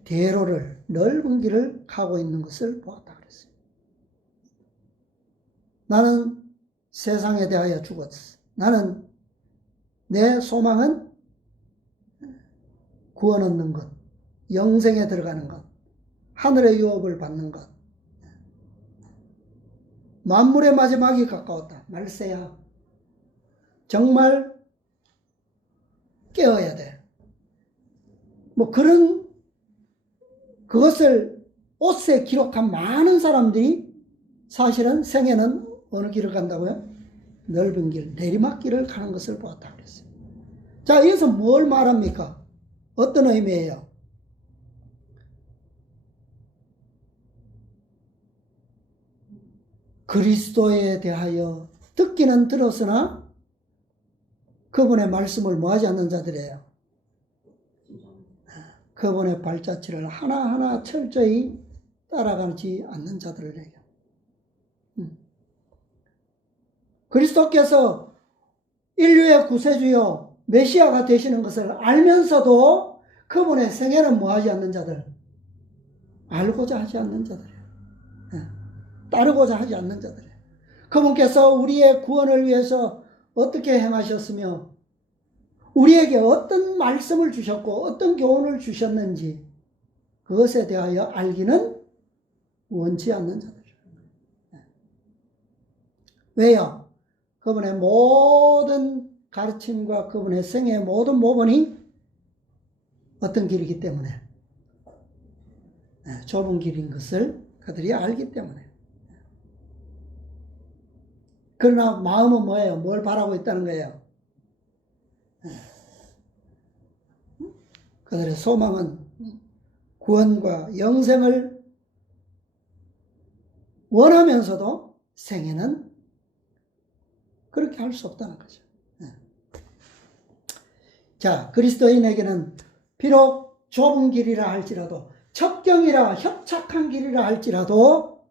대로를, 넓은 길을 가고 있는 것을 보았다 그랬어요. 나는 세상에 대하여 죽었어. 나는 내 소망은 구원 얻는 것, 영생에 들어가는 것, 하늘의 유업을 받는 것. 만물의 마지막이 가까웠다. 말세야. 정말 깨어야 돼. 뭐 그것을 옷에 기록한 많은 사람들이 사실은 생애는 어느 길을 간다고요? 넓은 길, 내리막길을 가는 것을 보았다 그랬어요. 자, 여기서 뭘 말합니까? 어떤 의미예요? 그리스도에 대하여 듣기는 들었으나 그분의 말씀을 뭐하지 않는 자들이에요. 그분의 발자취를 하나하나 철저히 따라가지 않는 자들에게. 그리스도께서 인류의 구세주요 메시아가 되시는 것을 알면서도 그분의 생애는 뭐하지 않는 자들, 알고자 하지 않는 자들이에요. 따르고자 하지 않는 자들이에요. 그분께서 우리의 구원을 위해서 어떻게 행하셨으며 우리에게 어떤 말씀을 주셨고 어떤 교훈을 주셨는지 그것에 대하여 알기는 원치 않는 자들이에요. 왜요? 그분의 모든 가르침과 그분의 생애의 모든 모본이 어떤 길이기 때문에, 좁은 길인 것을 그들이 알기 때문에. 그러나 마음은 뭐예요? 뭘 바라고 있다는 거예요? 그들의 소망은 구원과 영생을 원하면서도 생애는 그렇게 할 수 없다는 거죠. 자, 그리스도인에게는 비록 좁은 길이라 할지라도, 첩경이라 협착한 길이라 할지라도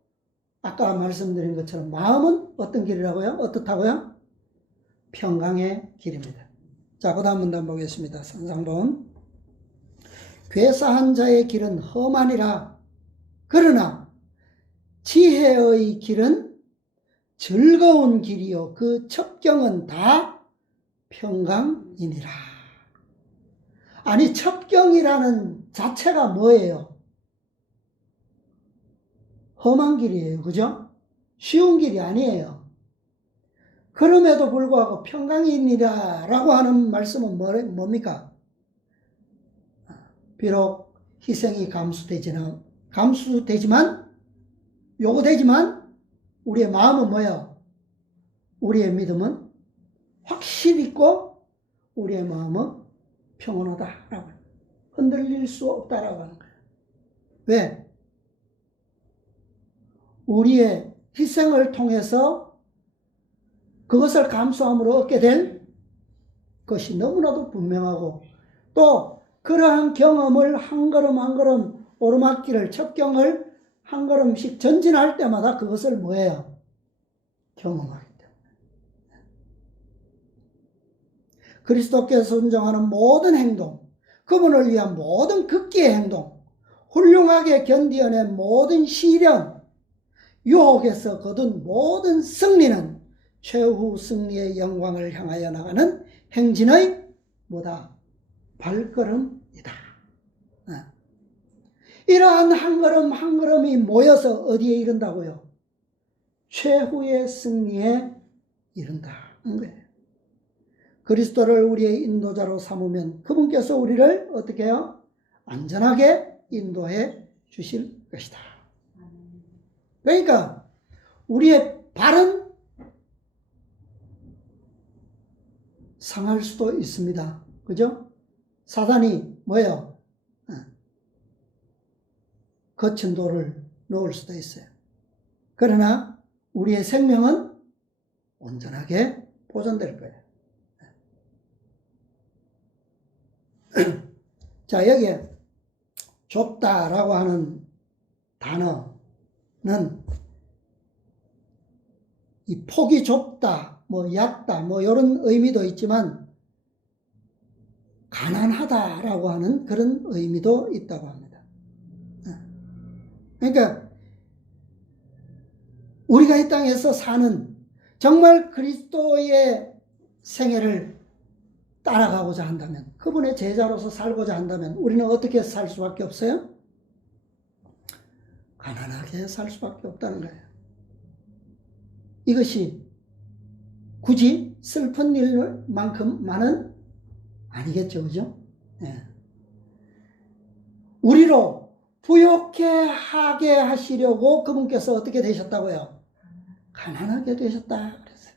아까 말씀드린 것처럼 마음은 어떤 길이라고요? 어떻다고요? 평강의 길입니다. 자, 그 다음 문단 보겠습니다. 산상본. 괴사한 자의 길은 험하니라. 그러나 지혜의 길은 즐거운 길이요 그 첩경은 다 평강이니라. 아니, 첩경이라는 자체가 뭐예요? 험한 길이에요. 그죠? 쉬운 길이 아니에요. 그럼에도 불구하고 평강이니라 라고 하는 말씀은 뭡니까? 비록 희생이 감수되지만 요구되지만 우리의 마음은 뭐예요? 우리의 믿음은 확실 있고 우리의 마음은 평온하다라고 흔들릴 수 없다라고 하는 거예요. 왜? 우리의 희생을 통해서 그것을 감수함으로 얻게 될 것이 너무나도 분명하고 또 그러한 경험을 한 걸음 한 걸음 오르막길을 첩경을 한 걸음씩 전진할 때마다 그것을 뭐예요? 경험하기 때문에. 그리스도께서 순종하는 모든 행동, 그분을 위한 모든 극기의 행동, 훌륭하게 견디어낸 모든 시련, 유혹에서 거둔 모든 승리는 최후 승리의 영광을 향하여 나가는 행진의 뭐다? 발걸음이다. 이러한 한 걸음 한 걸음이 모여서 어디에 이른다고요? 최후의 승리에 이른다는 거예요. 그리스도를 우리의 인도자로 삼으면 그분께서 우리를 어떻게 해요? 안전하게 인도해 주실 것이다. 그러니까 우리의 발은 상할 수도 있습니다. 그죠? 사단이 뭐예요? 거친 돌을 놓을 수도 있어요. 그러나 우리의 생명은 온전하게 보존될 거예요. 자, 여기에 좁다라고 하는 단어는 이 폭이 좁다, 뭐 얕다, 뭐 이런 의미도 있지만 가난하다라고 하는 그런 의미도 있다고 합니다. 그러니까 우리가 이 땅에서 사는 정말 그리스도의 생애를 따라가고자 한다면, 그분의 제자로서 살고자 한다면 우리는 어떻게 살 수밖에 없어요? 가난하게 살 수밖에 없다는 거예요. 이것이 굳이 슬픈 일만큼만은 아니겠죠, 그죠? 네. 우리로 부욕해 하게 하시려고 그분께서 어떻게 되셨다고요? 가난하게 되셨다 그랬어요.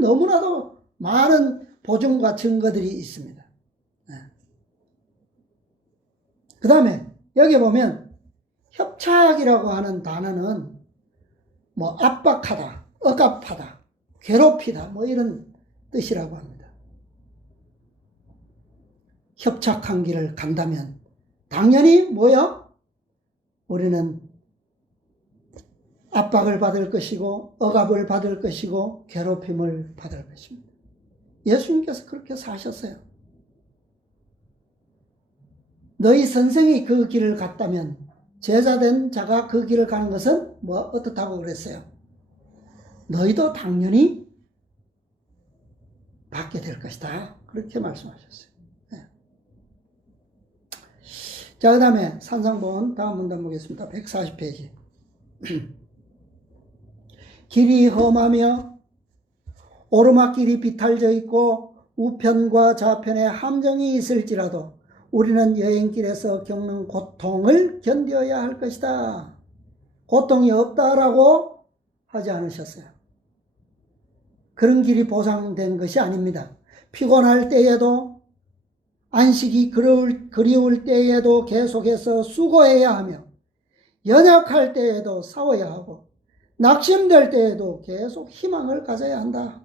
너무나도 많은 보증과 증거들이 있습니다. 그 다음에 여기 보면 협착이라고 하는 단어는 뭐 압박하다, 억압하다, 괴롭히다 뭐 이런 뜻이라고 합니다. 협착한 길을 간다면 당연히 뭐요? 우리는 압박을 받을 것이고 억압을 받을 것이고 괴롭힘을 받을 것입니다. 예수님께서 그렇게 사셨어요. 너희 선생이 그 길을 갔다면 제자된 자가 그 길을 가는 것은 뭐 어떻다고 그랬어요? 너희도 당연히 받게 될 것이다. 그렇게 말씀하셨어요. 네. 자, 그 다음에 산상본 다음 문단 보겠습니다. 140페이지. 길이 험하며 오르막길이 비탈져 있고 우편과 좌편에 함정이 있을지라도 우리는 여행길에서 겪는 고통을 견뎌야 할 것이다. 고통이 없다라고 하지 않으셨어요. 그런 길이 보장된 것이 아닙니다. 피곤할 때에도 안식이 그리울 때에도 계속해서 수고해야 하며 연약할 때에도 싸워야 하고 낙심될 때에도 계속 희망을 가져야 한다.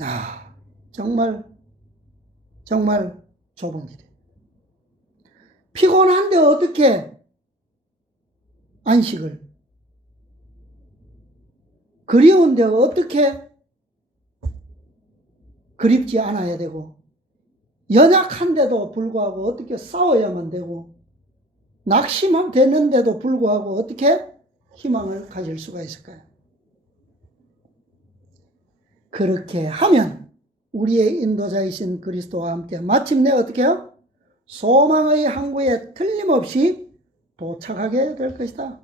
야, 정말 좁은 길이에요. 피곤한데 어떻게 안식을, 그리운데 어떻게 그립지 않아야 되고, 연약한데도 불구하고 어떻게 싸워야만 되고, 낙심됐는데도 불구하고 어떻게 희망을 가질 수가 있을까요? 그렇게 하면 우리의 인도자이신 그리스도와 함께 마침내 어떻게 해요? 소망의 항구에 틀림없이 도착하게 될 것이다.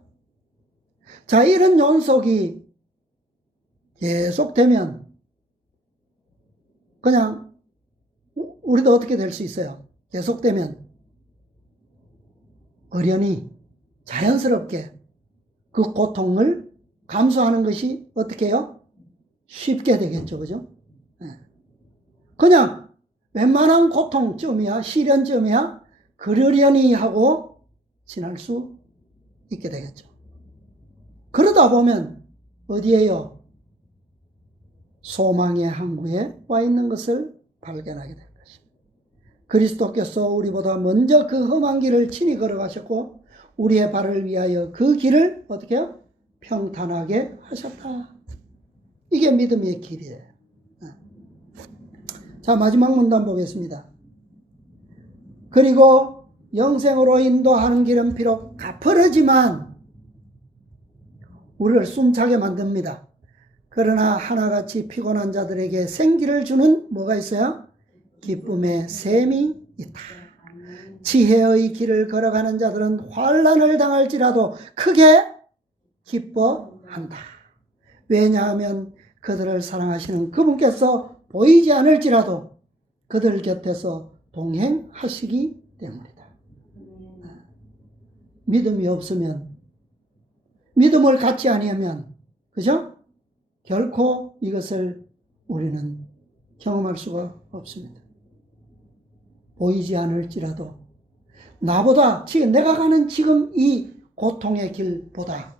자, 이런 연속이 계속되면 그냥 우리도 어떻게 될 수 있어요? 계속되면 어련히 자연스럽게 그 고통을 감수하는 것이 어떻게 해요? 쉽게 되겠죠. 그죠? 그냥 웬만한 고통쯤이야, 시련쯤이야, 그러려니 하고 지날 수 있게 되겠죠. 그러다 보면 어디에요? 소망의 항구에 와 있는 것을 발견하게 될 것입니다. 그리스도께서 우리보다 먼저 그 험한 길을 친히 걸어가셨고 우리의 발을 위하여 그 길을 어떻게 해요? 평탄하게 하셨다. 이게 믿음의 길이에요. 자, 마지막 문단 보겠습니다. 그리고 영생으로 인도하는 길은 비록 가퍼르지만 우리를 숨차게 만듭니다. 그러나 하나같이 피곤한 자들에게 생기를 주는 뭐가 있어요? 기쁨의 샘이 있다. 지혜의 길을 걸어가는 자들은 환난을 당할지라도 크게 기뻐한다. 왜냐하면 그들을 사랑하시는 그분께서 보이지 않을지라도 그들 곁에서 동행하시기 때문이다. 믿음이 없으면, 믿음을 갖지 아니하면, 그죠? 결코 이것을 우리는 경험할 수가 없습니다. 보이지 않을지라도 나보다 지금 내가 가는 지금 이 고통의 길보다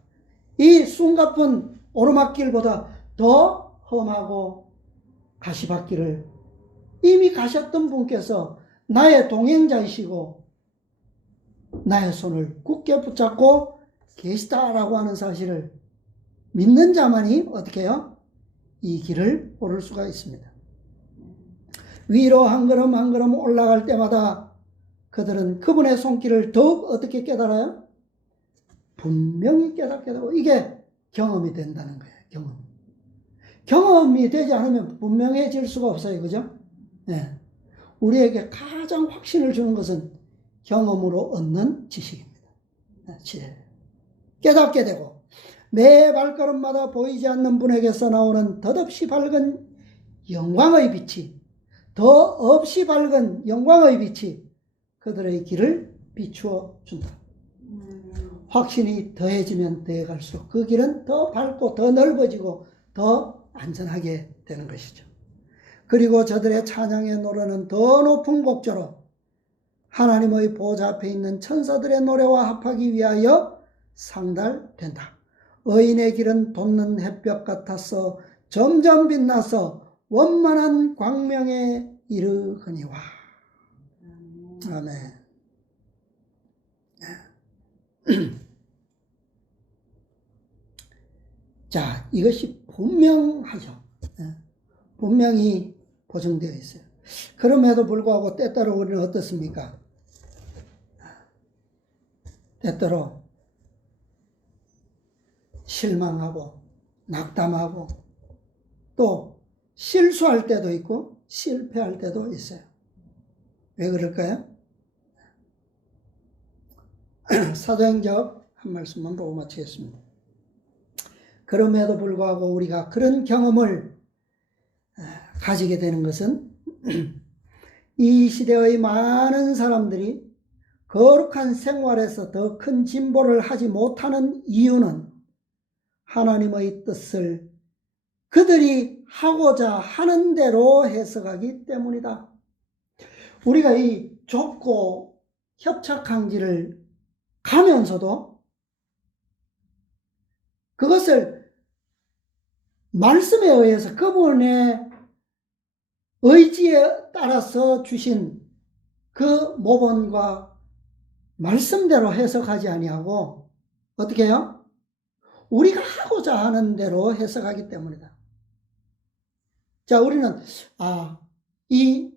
이 숨가쁜 오르막길보다 더 험하고 가시밭길을 이미 가셨던 분께서 나의 동행자이시고 나의 손을 굳게 붙잡고 계시다라고 하는 사실을 믿는 자만이 어떻게 해요? 이 길을 오를 수가 있습니다. 위로 한 걸음 한 걸음 올라갈 때마다 그들은 그분의 손길을 더욱 어떻게 깨달아요? 분명히 깨닫게 되고 이게 경험이 된다는 거예요. 경험이 되지 않으면 분명해질 수가 없어요. 그죠? 네. 우리에게 가장 확신을 주는 것은 경험으로 얻는 지식입니다. 지혜. 깨닫게 되고 매 발걸음마다 보이지 않는 분에게서 나오는 덧없이 밝은 영광의 빛이 더없이 밝은 영광의 빛이 그들의 길을 비추어 준다. 확신이 더해지면 더해갈수록 그 길은 더 밝고 더 넓어지고 더 안전하게 되는 것이죠. 그리고 저들의 찬양의 노래는 더 높은 곡조로 하나님의 보좌 앞에 있는 천사들의 노래와 합하기 위하여 상달된다. 의인의 길은 돋는 햇볕 같아서 점점 빛나서 원만한 광명에 이르거니와. 아멘. 자, 이것이 분명하죠. 분명히 보증되어 있어요. 그럼에도 불구하고 때때로 우리는 어떻습니까? 때때로 실망하고 낙담하고 또 실수할 때도 있고 실패할 때도 있어요. 왜 그럴까요? 사도행전 한 말씀만 보고 마치겠습니다. 그럼에도 불구하고 우리가 그런 경험을 가지게 되는 것은 이 시대의 많은 사람들이 거룩한 생활에서 더 큰 진보를 하지 못하는 이유는 하나님의 뜻을 그들이 하고자 하는 대로 해석하기 때문이다. 우리가 이 좁고 협착한 길을 가면서도 그것을 말씀에 의해서 그분의 의지에 따라서 주신 그 모본과 말씀대로 해석하지 아니하고 어떻게 해요? 우리가 하고자 하는 대로 해석하기 때문이다. 자, 우리는 이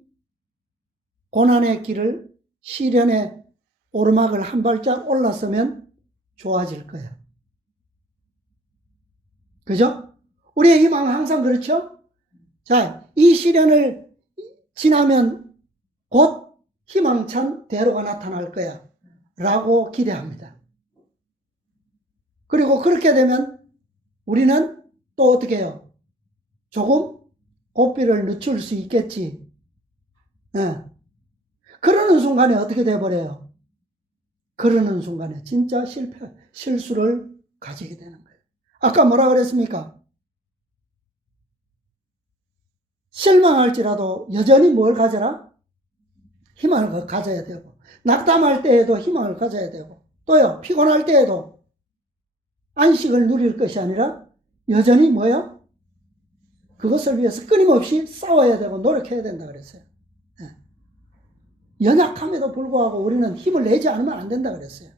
고난의 길을 시련의 오르막을 한 발짝 올랐으면 좋아질 거예요. 그죠? 우리의 희망은 항상 그렇죠? 자, 이 시련을 지나면 곧 희망찬 대로가 나타날 거야 라고 기대합니다. 그리고 그렇게 되면 우리는 또 어떻게 해요? 조금 고삐를 늦출 수 있겠지. 예. 그러는 순간에 어떻게 돼버려요? 그러는 순간에 진짜 실수를 가지게 되는 거예요. 아까 뭐라 그랬습니까? 실망할지라도 여전히 뭘 가져라? 희망을 가져야 되고, 낙담할 때에도 희망을 가져야 되고, 또요, 피곤할 때에도 안식을 누릴 것이 아니라 여전히 뭐야? 그것을 위해서 끊임없이 싸워야 되고 노력해야 된다 그랬어요. 연약함에도 불구하고 우리는 힘을 내지 않으면 안 된다 그랬어요.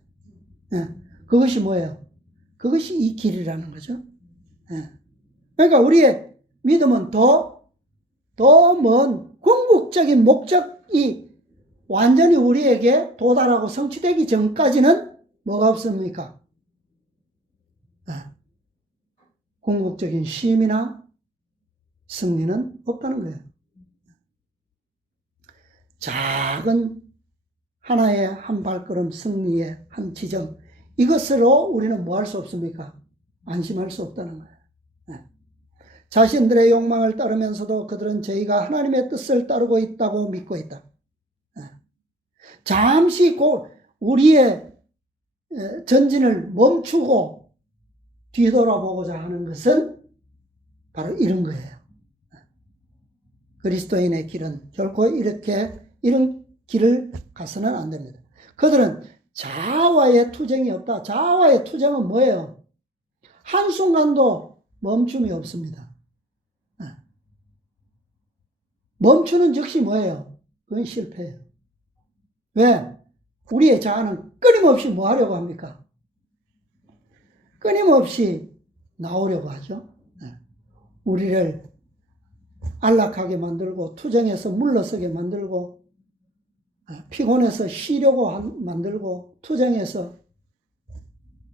그것이 뭐예요? 그것이 이 길이라는 거죠. 그러니까 우리의 믿음은 더 먼 궁극적인 목적이 완전히 우리에게 도달하고 성취되기 전까지는 뭐가 없습니까? 궁극적인 쉼이나 승리는 없다는 거예요. 작은 하나의 한 발걸음 승리의 한 지점, 이것으로 우리는 뭐 할 수 없습니까? 안심할 수 없다는 거예요. 자신들의 욕망을 따르면서도 그들은 저희가 하나님의 뜻을 따르고 있다고 믿고 있다. 잠시 우리의 전진을 멈추고 뒤돌아보고자 하는 것은 바로 이런 거예요. 그리스도인의 길은 결코 이런 길을 가서는 안 됩니다. 그들은 자아와의 투쟁이 없다. 자아와의 투쟁은 뭐예요? 한순간도 멈춤이 없습니다. 멈추는 즉시 뭐예요? 그건 실패예요. 왜? 우리의 자아는 끊임없이 뭐 하려고 합니까? 끊임없이 나오려고 하죠. 우리를 안락하게 만들고 투쟁에서 물러서게 만들고 피곤해서 쉬려고 만들고 투쟁에서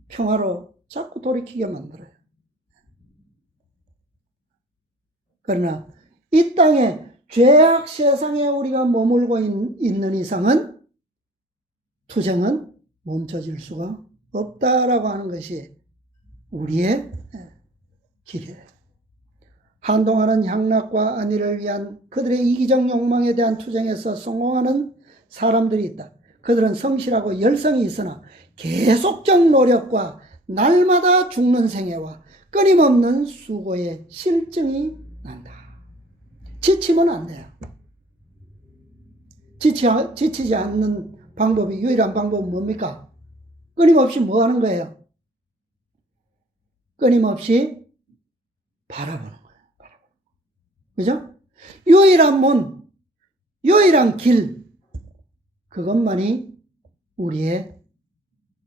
평화로 자꾸 돌이키게 만들어요. 그러나 이 땅에 죄악 세상에 우리가 머물고 있는 이상은 투쟁은 멈춰질 수가 없다라고 하는 것이 우리의 길이에요. 한동안은 향락과 안위를 위한 그들의 이기적 욕망에 대한 투쟁에서 성공하는 사람들이 있다. 그들은 성실하고 열성이 있으나 계속적 노력과 날마다 죽는 생애와 끊임없는 수고에 실증이 난다. 지치면 안 돼요. 지치지 않는 방법이, 유일한 방법은 뭡니까? 끊임없이 뭐 하는 거예요? 끊임없이 바라보는 거예요. 그죠? 유일한 문, 유일한 길, 그것만이 우리의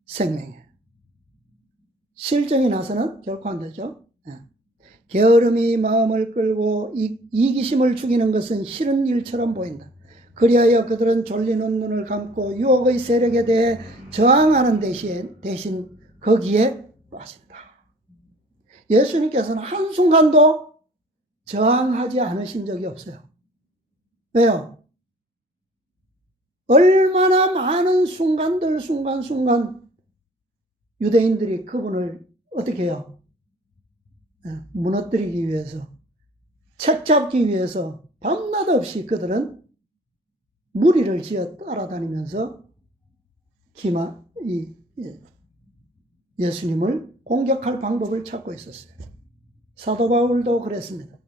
생명이에요. 실정이 나서는 결코 안 되죠. 게으름이 마음을 끌고 이기심을 죽이는 것은 싫은 일처럼 보인다. 그리하여 그들은 졸리는 눈을 감고 유혹의 세력에 대해 저항하는 대신 거기에 빠진다. 예수님께서는 한순간도 저항하지 않으신 적이 없어요. 왜요? 얼마나 많은 순간들 순간 유대인들이 그분을 어떻게 해요? 무너뜨리기 위해서, 책 잡기 위해서 밤낮 없이 그들은 무리를 지어 따라다니면서 예수님을 공격할 방법을 찾고 있었어요. 사도 바울도 그랬습니다.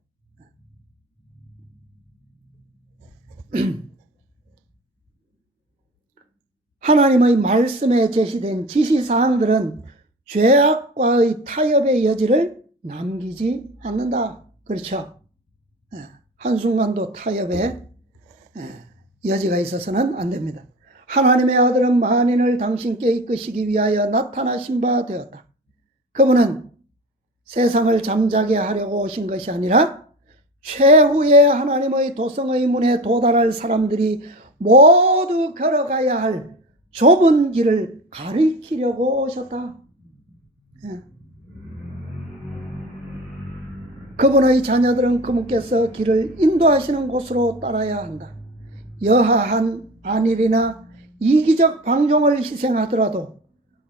하나님의 말씀에 제시된 지시사항들은 죄악과의 타협의 여지를 남기지 않는다. 그렇죠? 한순간도 타협의 여지가 있어서는 안 됩니다. 하나님의 아들은 만인을 당신께 이끄시기 위하여 나타나신 바 되었다. 그분은 세상을 잠자게 하려고 오신 것이 아니라 최후의 하나님의 도성의 문에 도달할 사람들이 모두 걸어가야 할 좁은 길을 가리키려고 오셨다. 그분의 자녀들은 그분께서 길을 인도하시는 곳으로 따라야 한다. 여하한 안일이나 이기적 방종을 희생하더라도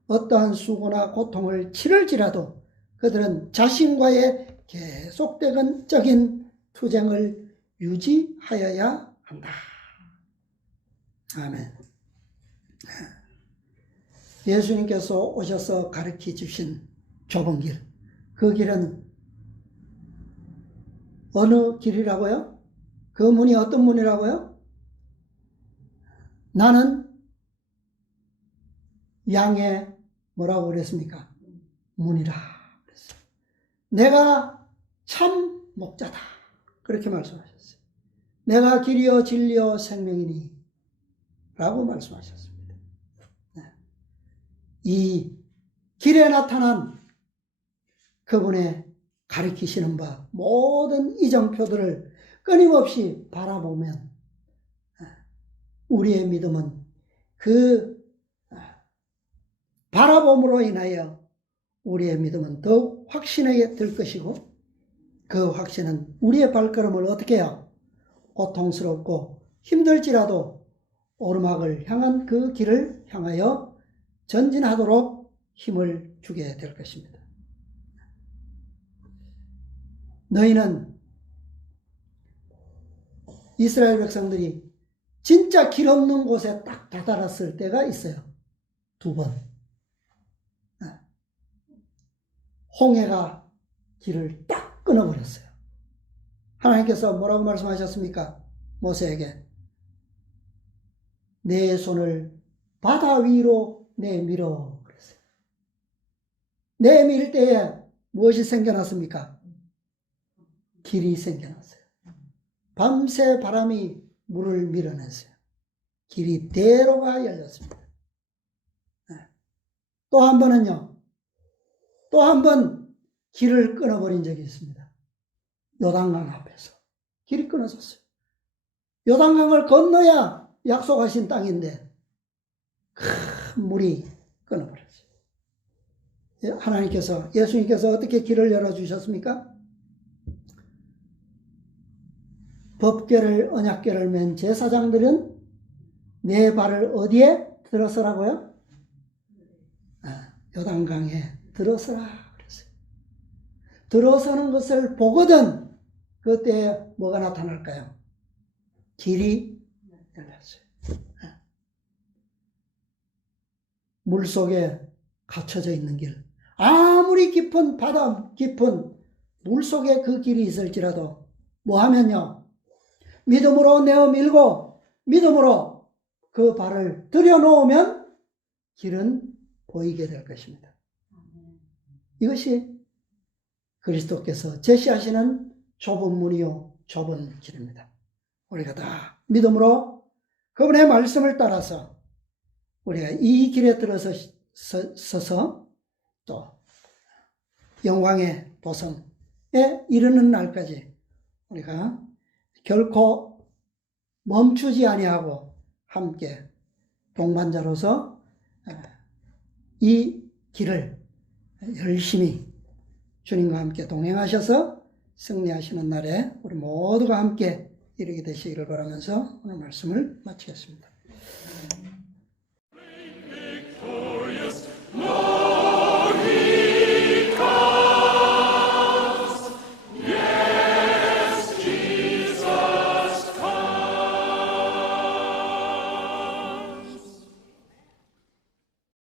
어떠한 수고나 고통을 치를지라도 그들은 자신과의 계속적인 투쟁을 유지하여야 한다. 아멘. 예수님께서 오셔서 가르쳐 주신 좁은 길, 그 길은 어느 길이라고요? 그 문이 어떤 문이라고요? 나는 양의 뭐라고 그랬습니까? 문이라 그랬어요. 내가 참 목자다. 그렇게 말씀하셨어요. 내가 길이요 진리요 생명이니 라고 말씀하셨습니다. 이 길에 나타난 그분의 가리키시는 바 모든 이정표들을 끊임없이 바라보면 우리의 믿음은 그 바라봄으로 인하여 우리의 믿음은 더욱 확신하게 될 것이고 그 확신은 우리의 발걸음을 어떻게 해요? 고통스럽고 힘들지라도 오르막을 향한 그 길을 향하여 전진하도록 힘을 주게 될 것입니다. 너희는 이스라엘 백성들이 진짜 길 없는 곳에 딱 다다랐을 때가 있어요. 2번. 홍해가 길을 딱 끊어버렸어요. 하나님께서 뭐라고 말씀하셨습니까? 모세에게 내 손을 바다 위로 내밀어 그랬어요. 내밀 때에 무엇이 생겨났습니까? 길이 생겨났어요. 밤새 바람이 물을 밀어냈어요. 길이 대로가 열렸습니다. 또 한 번은요. 또 한 번 길을 끊어버린 적이 있습니다. 요단강 앞에서 길이 끊어졌어요. 요단강을 건너야 약속하신 땅인데 큰 물이 끊어버렸어요. 하나님께서 예수님께서 어떻게 길을 열어주셨습니까? 법궤를 언약궤를 맨 제사장들은 내 발을 어디에 들어서라고요? 요단강에 들어서라 그랬어요. 들어서는 것을 보거든 그때 뭐가 나타날까요? 길이 열렸어요. 물속에 갇혀져 있는 길. 아무리 깊은 바다 깊은 물속에 그 길이 있을지라도 뭐 하면요? 믿음으로 내어 밀고 믿음으로 그 발을 들여놓으면 길은 보이게 될 것입니다. 이것이 그리스도께서 제시하시는 좁은 문이요 좁은 길입니다. 우리가 다 믿음으로 그분의 말씀을 따라서 우리가 이 길에 들어서서 또 영광의 도성에 이르는 날까지 우리가 결코 멈추지 아니하고 함께 동반자로서 이 길을 열심히 주님과 함께 동행하셔서 승리하시는 날에 우리 모두가 함께 이르게 되시기를 바라면서 오늘 말씀을 마치겠습니다.